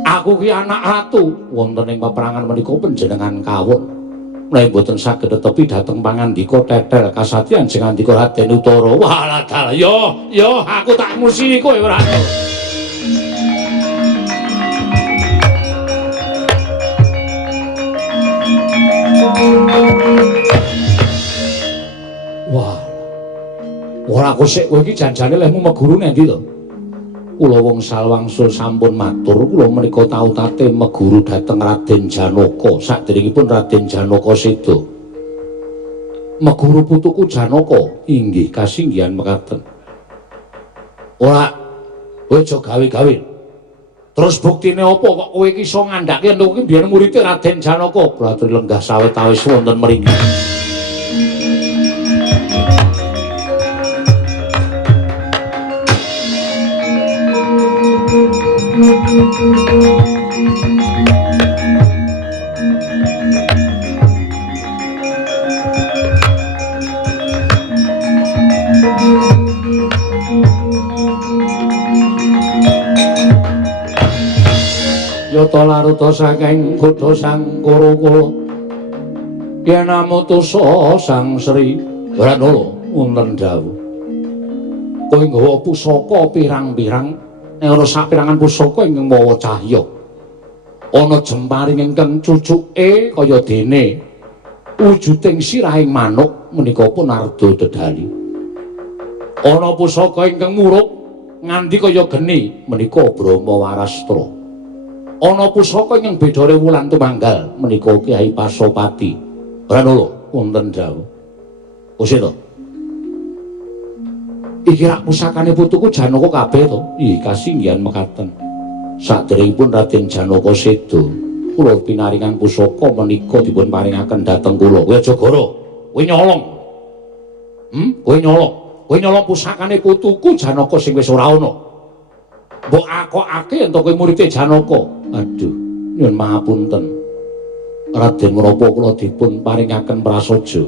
Aku ki anak ratu wonten ing peperangan menika panjenengan kawon. Menawi boten saged tetepi dhateng pangandika tetel kasatyan sing andika Raden Utara. Walah dal, yo aku tak musini kowe Wratara. Wah. Ora kosek kowe iki janjane lehmu meguru nang ndi to? Kula wong Salwangsul sampun matur kula menika tau tate meguru dhateng Raden Janaka saderengipun Raden Janaka seda. Meguru putuku Janaka inggih kasinggihan mekaten. Ora kowe aja gawe-gawe. Terus buktine apa kok kowe iki iso ngandhake ento iki biyen murid Raden Janaka Pratri lenggah sawetawis wonten mriki. Yata laruta saking kutha Sangkara kula yen amutusa Sang Sri Wratara wonten dawuh kowe nggawa pusaka pirang-pirang nek ana sapirangan pusaka ingkang mawa cahya ana jemparing ingkang cucuke kaya dene wujuding sirahing manuk menika pun arda dedali ana pusaka ingkang murub nganti kaya geni menika Brahma Warastra. Ana pusaka ingkang bedhare wulan tumanggal menika Kyai Pasopati. Wratara wonten dawuh. Kusira. Iki rak pusakane putuku Janaka kabeh to. Ih kasinggihan mekaten. Saderengipun Raden Janaka seda, kula pinaringan pusaka menika dipun paringaken dhateng kula. Kowe aja goro. Kowe nyolong. Kowe nyolong. Kowe nyolong pusakane putuku Janaka sing wis ora ana. Mbok akokake ento kowe murid Janaka. Aduh, nyuwun mahapunten. Raden menapa kula dipun paringaken prasaja.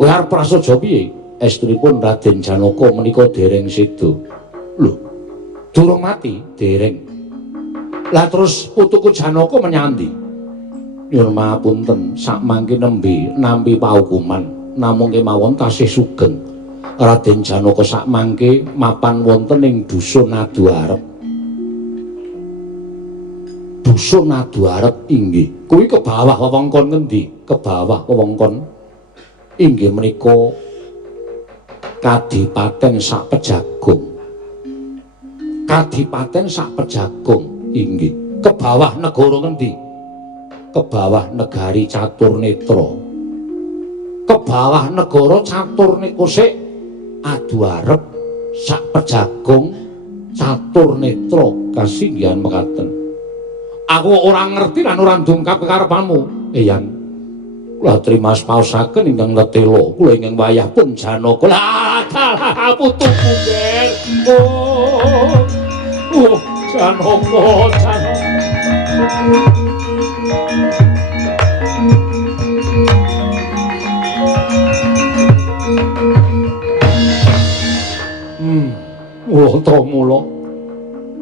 Kowe arep prasaja piye? Estunipun Raden Janaka menika dereng seda. Lho, durung mati, dereng. Lah terus putuku Janaka menyang ndi? Nyuwun mahapunten, sak mangke nembe nampi paukuman, namung kemawon tasih sugeng. Raden Janaka sak mangke mapan wonten ing dusun Aduarep. Dusun Aduarep inggih. Kuwi ke bawah wewengkon ngendi? Ke bawah wewengkon inggih menika Kadipaten Sakpejagung. Kadipaten Sakpejagung inggih. Ke bawah negara ngendi? Ke bawah negari Caturnetra. Ke bawah negara Caturnetra sik Aduarep Sakpejagung Caturnetra kasinggihan mekaten. Aku ora ngerti lan ora ndungkap kekarepanmu. Eyang. Kula trimas paosaken ingkang letela. Kula ingkang wayah pun Janaka. Lah putuku ger. Janaka. Mula mula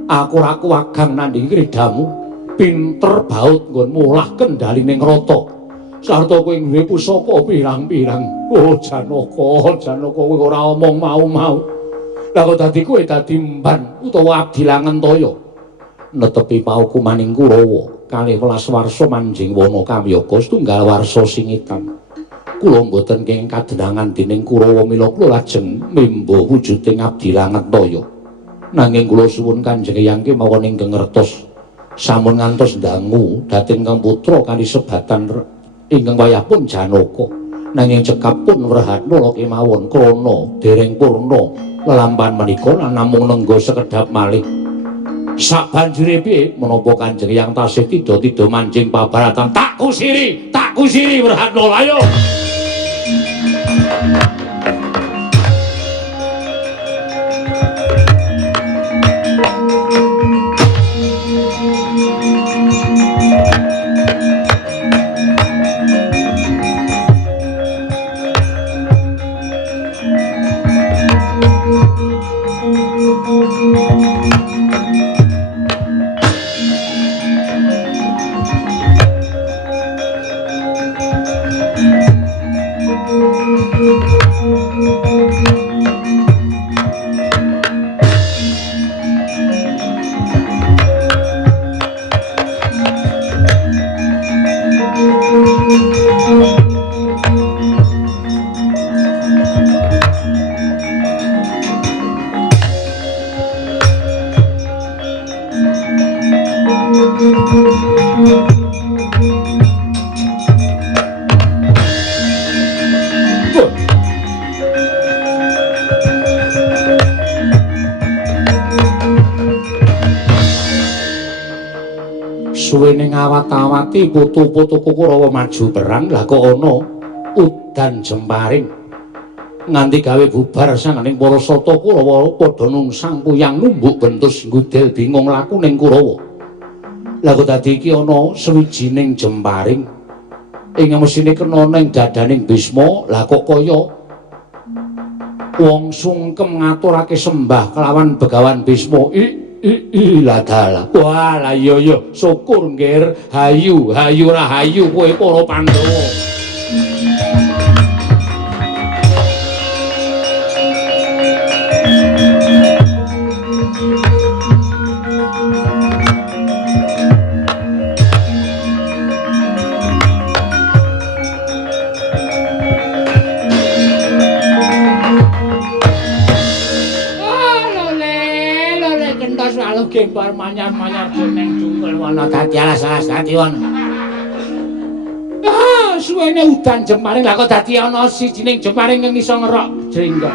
aku ora kuwagang nandhingi kridamu, pinter baut nggon mulah kendalining rata. Sarta kowe duwe pusaka pirang-pirang. Oh Janaka, Janaka kowe ora omong mau-mau. Lah kok dadi kowe dadi mban utawa abdi Langentaya. Netepi pauku maning Kurawa, 12 warsa manjing wana kamyaka setunggal warsa singitan. Kula mboten kenging kadenangan dening Kurawa mila kula lajeng mimba wujuding abdi Langentaya. Nanging kula suwun Kanjeng Hyang kemawon ingkang ngertos sampun ngantos dangu dhateng Kang Putra kanthi sebatan ingkang wayahipun Janaka. Nanging cekapun Wrehatna kemawon krana dereng purna lelampahan menika namung nenggo sekedhap malih. Sabanjure piye menapa Kanjeng Hyang tasih tida-tida manjing pabaratan tak kusiri Wrehatna ayo. Suwene ngawat-awati putu-putuku Kurawa maju perang, lah kok ana udan jemparing nganti gawe bubar sanganing para sata Kurawa padha nungsang kuyang numbuk bentus ngudel bingung laku ning Kurawa. Lah kok dadi iki ana sawijining jemparing ing mesine kena ning dadaning Bisma, lah kok kaya wong sungkem ngaturake sembah kelawan Begawan Bisma. Lah dalah. Wah, lah iya syukur nggih hayu rahayu kowe para Pandhawa. Bar manyar-manyar jeneng jungkel wana dadi alas-alas dadi wana. Suwene udan jemparing lah kok dadi ana sijining jemparing kang iso ngerok jringgot.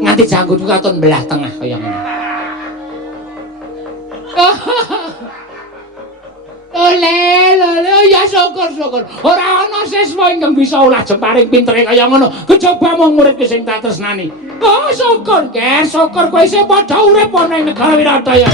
Nganti janggutku katon belah tengah kaya ngene. Ole ya syukur. Ora ana siswa ingkang bisa olah jemparing pintere kaya ngono. Kejaba mung muridku sing tak tresnani. Oh, syukur, Ger. Syukur kowe isih padha urip ana ing negara Wirataya.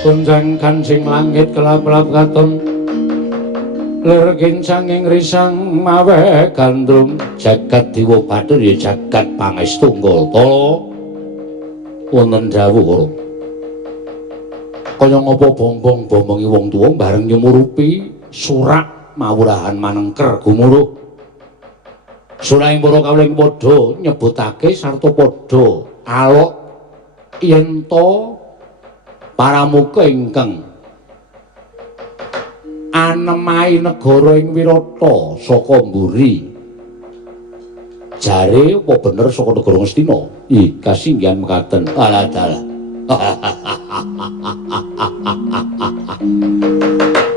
Kunjang kancing langit kelap-kelap katon lir kincang ing risang mawe gandrung jagat Dewa Bathara ya jagat Pangestu Tala wonten dawuh kaya ngapa bombong-bombongi wong tuwa bareng nyumurupi surak mawurahan manengker gumuruh surahing para kawling padha nyebutake sarta padha alok yen to paramuka ingkang anemai negara ing Wirata saka mburi jare apa bener saka negara Ngastina kasinggihan mekaten alah dalah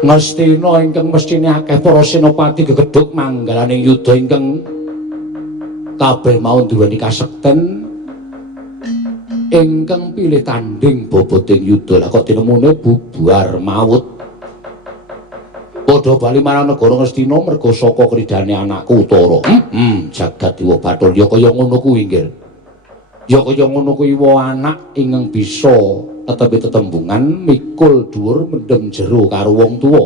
Ngastina ingkang mestine akeh para senopati gegedhuk manggalaning yuda ingkang kabeh mau duweni kasekten ingkang pilih tanding boboting yuda lah kok tinemune bubar maut padha bali marang negara Ngastina merga saka kridane anakku Utara. Jagat Dewa Bathara ya kaya ngono kuwi nggih. Ya kaya ngono kuwi anak ingkang bisa tetepi tetembungan mikul dhuwur mendem jero karo wong tuwa.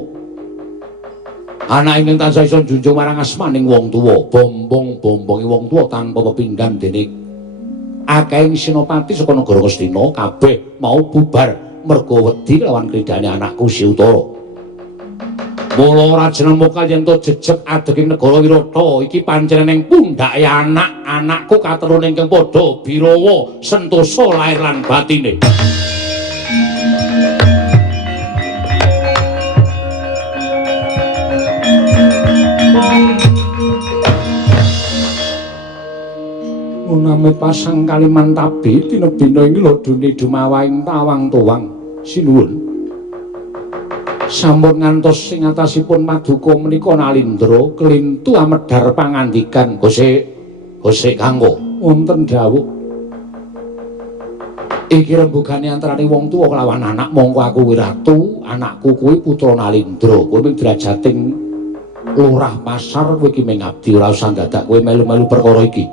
Anak ingkang tansah isa njunjung marang asmaning wong tuwa, bombong-bombongi wong tuwa tanpa pepindhan dening akehing senopati saka negara Ngastina kabeh mau bubar merga wedi lawan kridane anakku si Utara. Mula ora jeneng mokal yen to jejeg adeging negara Wirata iki pancen ning pundhake anak-anakku katerun ingkang padha Birawa sentosa lair lan batine. Muname pasang Kalimantabi tinebina ing lodone dumawahing tawang tuwang sinuwun. Sampun ngantos ing atasipun Maduka menika Nalindra kelintu amedhar pangandikan Gosek Kanggo wonten dawuh iki rembugane antarane wong tuwa kelawan anak mongko aku wiratu anakku kuwi putra Nalindra kowe ming derajating lurah pasar kowe iki mengabdi ora usah dadak kowe melu-melu perkara iki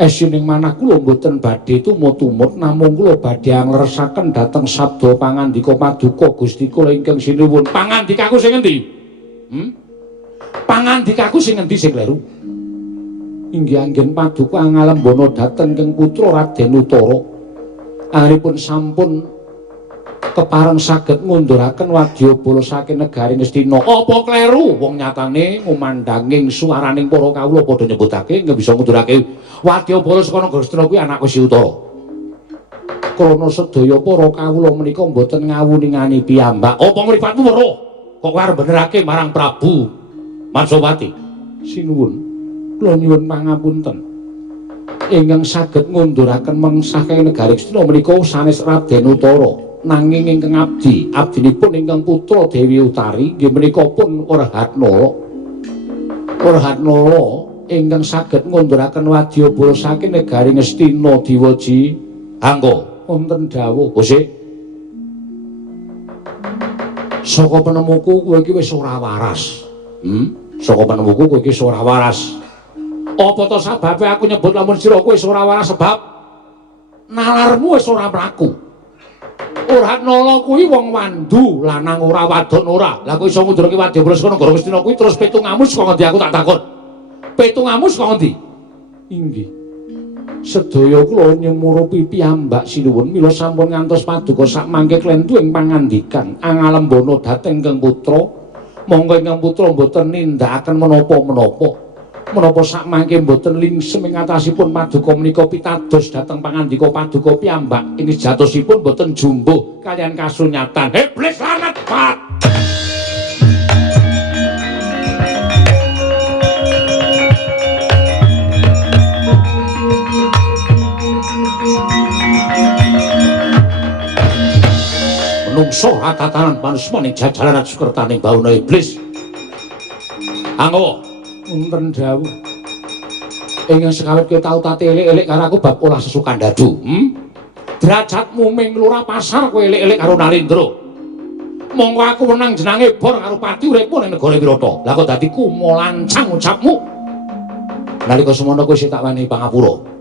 esining manah kula mboten badhe tumut-tumut namung kula badhe ngleresaken dhateng sabda pangandika Paduka Gusti kula ingkang sinuwun. Pangandikaku sing endi? Pangandikaku sing endi sing kleru? Inggih anggen Paduka ngalembana dhateng keng putra Raden Utara. Aripun sampun kepareng saged ngunduraken wadyabala saking negari Ngastina. Apa kleru? Wong nyatane ngumandanging swaraning para kawula padha nyebutake nggih bisa ngundurake wadyabala saka negara Ngastina kuwi anakku si Utara. Krana sedaya para kawula menika mboten ngawuningani piyambak. Apa mripatmu weruh? Kok arep benerake marang Prabu Mansawati? Sinuwun, kula nyuwun pangapunten. Ingkang saged ngunduraken mengsah ing negari Ngastina menika sanes Raden Utara. Nanging ingkang abdinipun ingkang putra Dewi Utari nggih menika pun Werhatnala. Werhatnala ingkang saged ngunduraken wadyabala saking negari Ngastina Diwaji Angga wonten dawuh Gosek saka penemuku kowe iki wis ora waras. Saka penemuku kowe iki ora waras. Apa to sababe aku nyebut lamun sira kowe wis ora waras sebab nalarmu wis ora mlaku. Werhatnala kuwi wong wandu, lanang ora wadon ora. Lah kowe iso ngundurake wadyabala saka negara Ngastina kuwi terus petungamu saka ngendi aku tak takon. Petungamu saka ngendi? Inggih. Sedaya kula nyumurupi piyambak sinuwun mila sampun ngantos Paduka sak mangke klentu ing pangandikan angalembana dhateng Kang Putra. Monggo ingkang putra mboten nindakaken menapa-menapa. Menapa sak mangke mboten lingsem ing atasipun Paduka menika pitados dhateng pangandika Paduka piyambak ini jatosipun mboten jumbuh kalian kasunyatan. Iblis lanat pat. Menungso ratatanan manusmaning jajalan sukertaning bauna iblis. Anggo wonten dawuh ingkang sekawit kowe tau tate elek-elek karo aku bab olah sesukan dadu. Derajatmu ming lurah pasar kowe elek-elek karo Nalindra. Monggo aku menang jenenge bor karo pati uripmu ning negara Wirata. Lah kok dadi kumolancang ucapmu. Nalika semono kowe sing tak wani pangapura.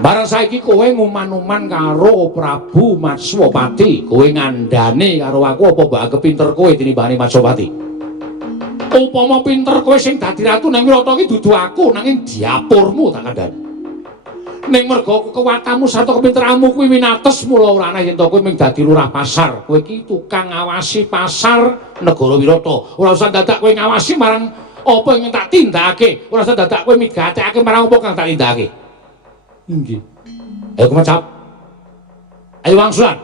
Barang saiki kowe nguman-uman karo Prabu Matswapati, kowe ngandhani karo aku apa mbak kepinter kowe tinimbangane Matswapati? Upama pinter kowe sing dadi ratu nang Wirata iki dudu aku nanging diapurmu tak kandhani. Ning merga kekuwatanmu sarta kepinteranmu kuwi winates mula ora ana yen to kowe mung dadi lurah pasar. Kowe iki tukang ngawasi pasar negara Wirata. Ora usah dadak kowe ngawasi marang apa yang tak tindakake. Ora usah dadak kowe migatekake marang apa kang tak tindakake. Nggih. Ayo kemacap. Ayo wangsulan.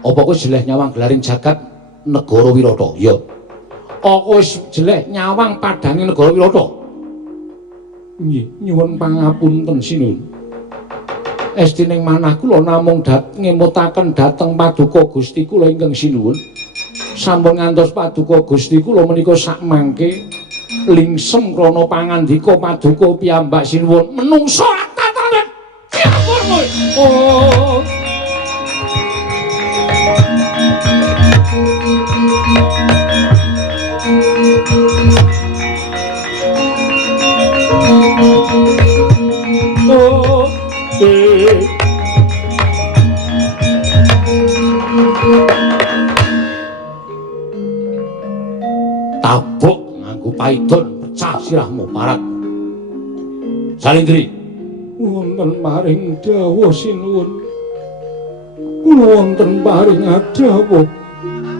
Apa kowe jeleh nyawang gelaring jagat negara Wirata? Ya. Apa wis jeleh nyawang padange negara Wirata? Nggih, nyuwun pangapunten sinuwun. Estining manah kula namung ngemutaken dhateng paduka Gusti kula ingkang sinuwun. Sampun ngantos paduka Gusti kula menika sak mangke lingsem krana pangandika paduka piyambak sinuwun. Menungsa tatanen diapur kowe. Oh. Tabuk nganggo paidon pecah sirahmu parat. Salindri wonten maring dawuh sinuwun. Kula wonten paring dawuh.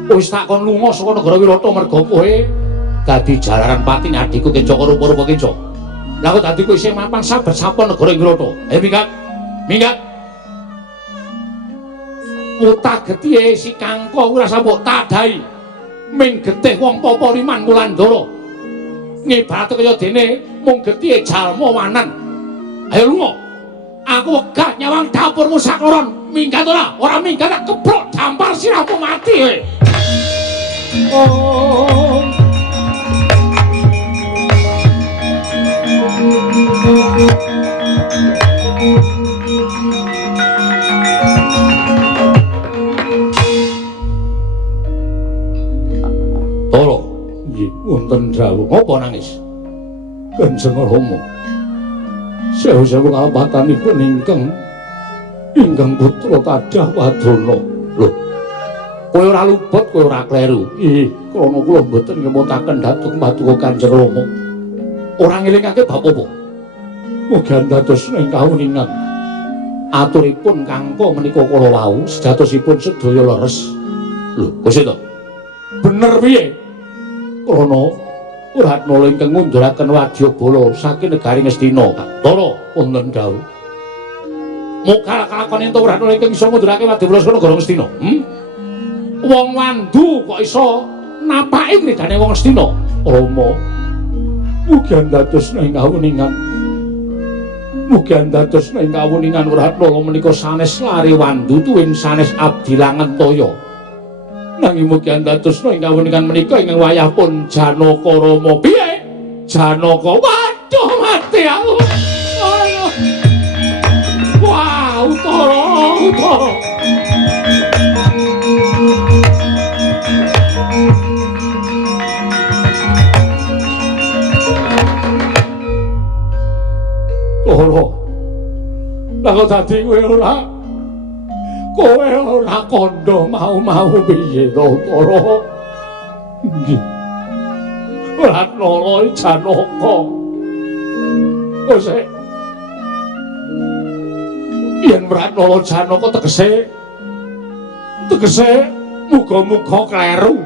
Wis tak kon lunga saka negara Wirata merga kowe dadi jalaran pati adhiku Kencaka rupa-rupa Kenca. Lah kok dadi kowe isih mapan saben-saben negara Wirata. Ayo minggat. Minggat. Utak getihe si Kangka ora sambok tadai. Ming getih wong Papariman Wulandara. Ngibarate kaya dene mung getihe jalma wanan. Ayo lunga. Aku wegah nyawang dapurmu sakloron. Minggat ora? Ora minggat tak keblok dampar sirahmu mati kowe. Oh. Tolo, nggih wonten dawuh. Apa nangis? Kanjeng Rama. Sewu-sewu kapatanipun ingkang putra Tadah Wadana. Lho. Kowe ora luput, kowe ora kleru. Nggih, krana kula mboten ngemutaken dhateng paduka Kanjeng Rama. Ora ngelingake bab apa. Mugi dados ing kawuningan. Aturipun Kangka menika kala wau sejatosipun sedaya leres. Lho, Gusti to. Bener piye? Krana Ratnala ingkang ngunduraken wadyabala saking negari Ngastina. Tara wonten dawuh. Mokal kalakon ento Ratnala ingkang iso ngundurake wadyabala saking negara Ngastina. Wong Wandu kok iso napaki mridane wong Ngastina. Rama. Mugi dados ing kawuningan. Mugi dados ing kawuningan Ratnala menika sanes lare Wandu tuwin sanes abdi Langentaya. Nanging mugi dados ing kawuningan menika ing wayahipun Janaka Rama. Piye? Janaka waduh mati aku. Wah, utara. Tara. Lah kok dadi kowe ora kandha mau piye to Tara? Nggih. Ratnala Janaka. Ose. Yen Ratnala Janaka tegese muga-muga kleru.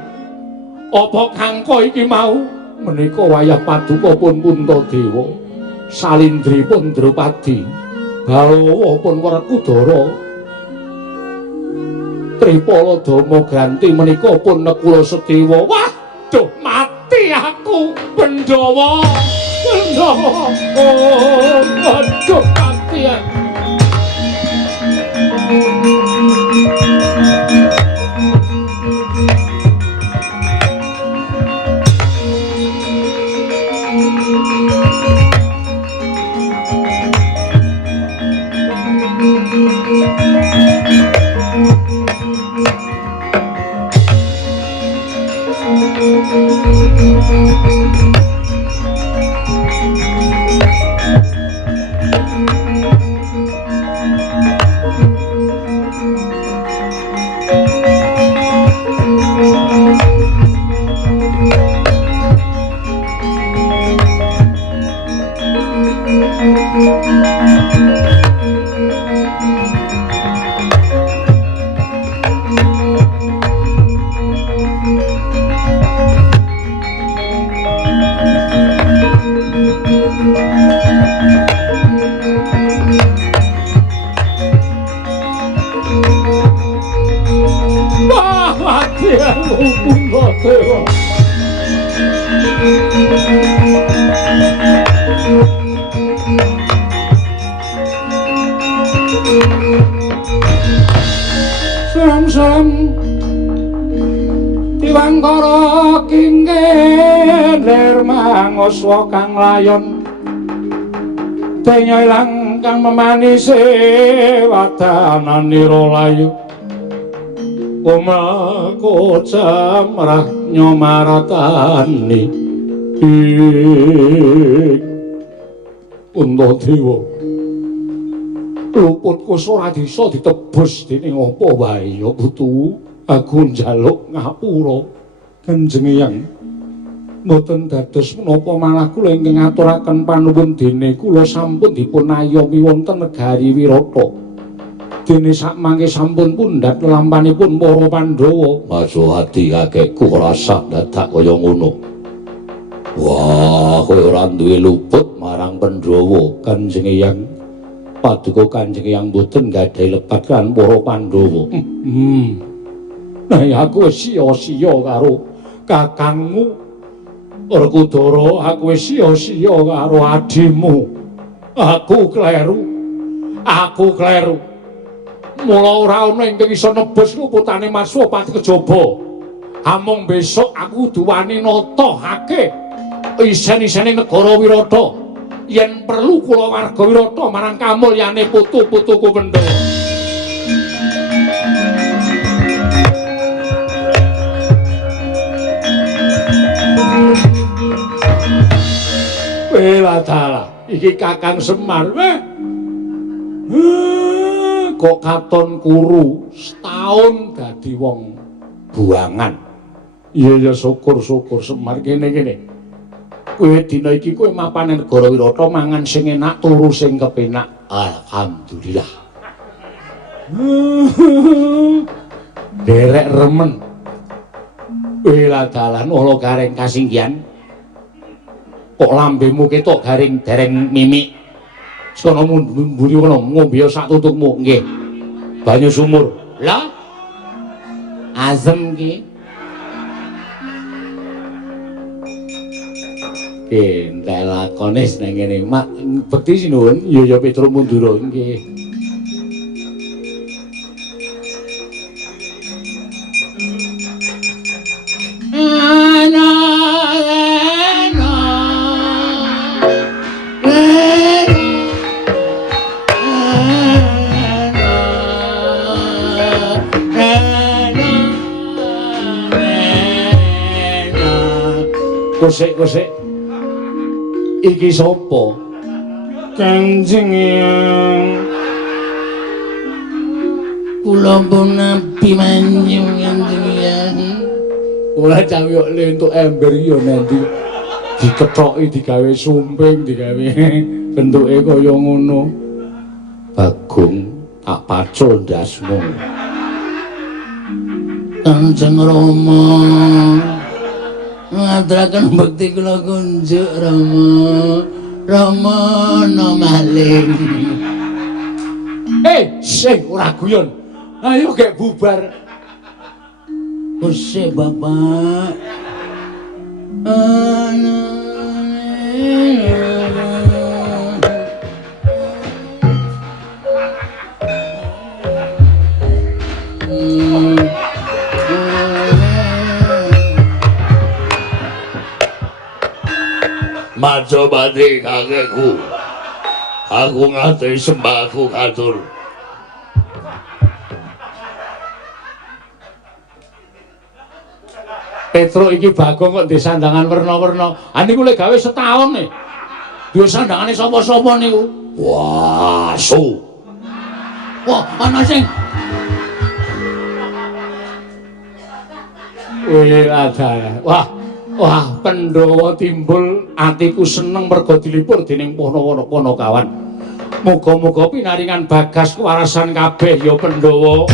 Apa Kangka iki mau menika wayah paduka pun Puntadewa. Salindri pun Drupadi. Balawa pun Werkudara. Tripala Dama Granti menika pun Nekula Sedewa. Waduh mati aku Pandhawa. Oh, waduh mati aku. Wah, mati aku Puntadewa. Salam Diwangkara kingger mangoswa kang layon denya ilang kang memanise wadananira layu omako jamrah nyomaratani Puntadewa luputku ora bisa ditebus dening apa wae ya putu aku njaluk ngapura Kanjeng Hyang mboten dados menapa malah kula ingkang ngaturaken panuwun dene kula sampun dipun ayomi wonten negari Wirata dene sakmangke sampun pundhat lampanipun para Pandhawa maso ati kakekku rasa dadak kaya ngono wah kowe ora duwe luput marang Pandhawa Kanjeng Hyang paduka Kanjeng Hyang mboten gadhahi lepat kan para Pandhawa nah aku wis sia-sia karo kakangmu Werkudara aku wis sia-sia karo adimu aku kleru mula ora ana ingkang isa nebus luputane Maswapati kejaba amung besok aku duwani natahake isen-isene negara Wirata yen perlu kula warga Wirata marang kamulyane putu-putuku Pandhawa Weladala iki Kakang Semar kok katon kuru setahun dadi wong buangan iya syukur Semar kene kowe dina iki kowe mapan negara Wirata mangan sing enak turu sing kepenak alhamdulillah derek remen Weladalan ala gareng kasinggihan kok lambemu ketok garing dereng mimik sono mburi kono ngombe sak tutukmu nggih banyu sumur lah azem ki entek lakone nang ngene mak bekti sinuwun ya Petruk Mundura nggih Kosek iki sapa Kanjeng Hyang kula pun nabi manjing Kanjeng Hyang kula cawiyok lentuk ember ya nanti dikethoki digawe sumping digawe bentuke kaya ngono Bagong tak pacul ndasmu Kanjeng Rama ngaturaken bekti kula kunjuk Rama no maling sing ora guyon ayo gek bubar Gusti Bapak Majapahit kakekku aku ngaturi sembahku katur Petruk iki Bagong kok ndek sandangan werna-werna niku lek gawe setahun nih duwe sandangane sapa-sapa niku wah wah ana sing ada wah Pandhawa timbul atiku seneng merga dilipur dening Ponokawan muga-muga pinaringan bagas kewarasan kabeh ya Pandhawa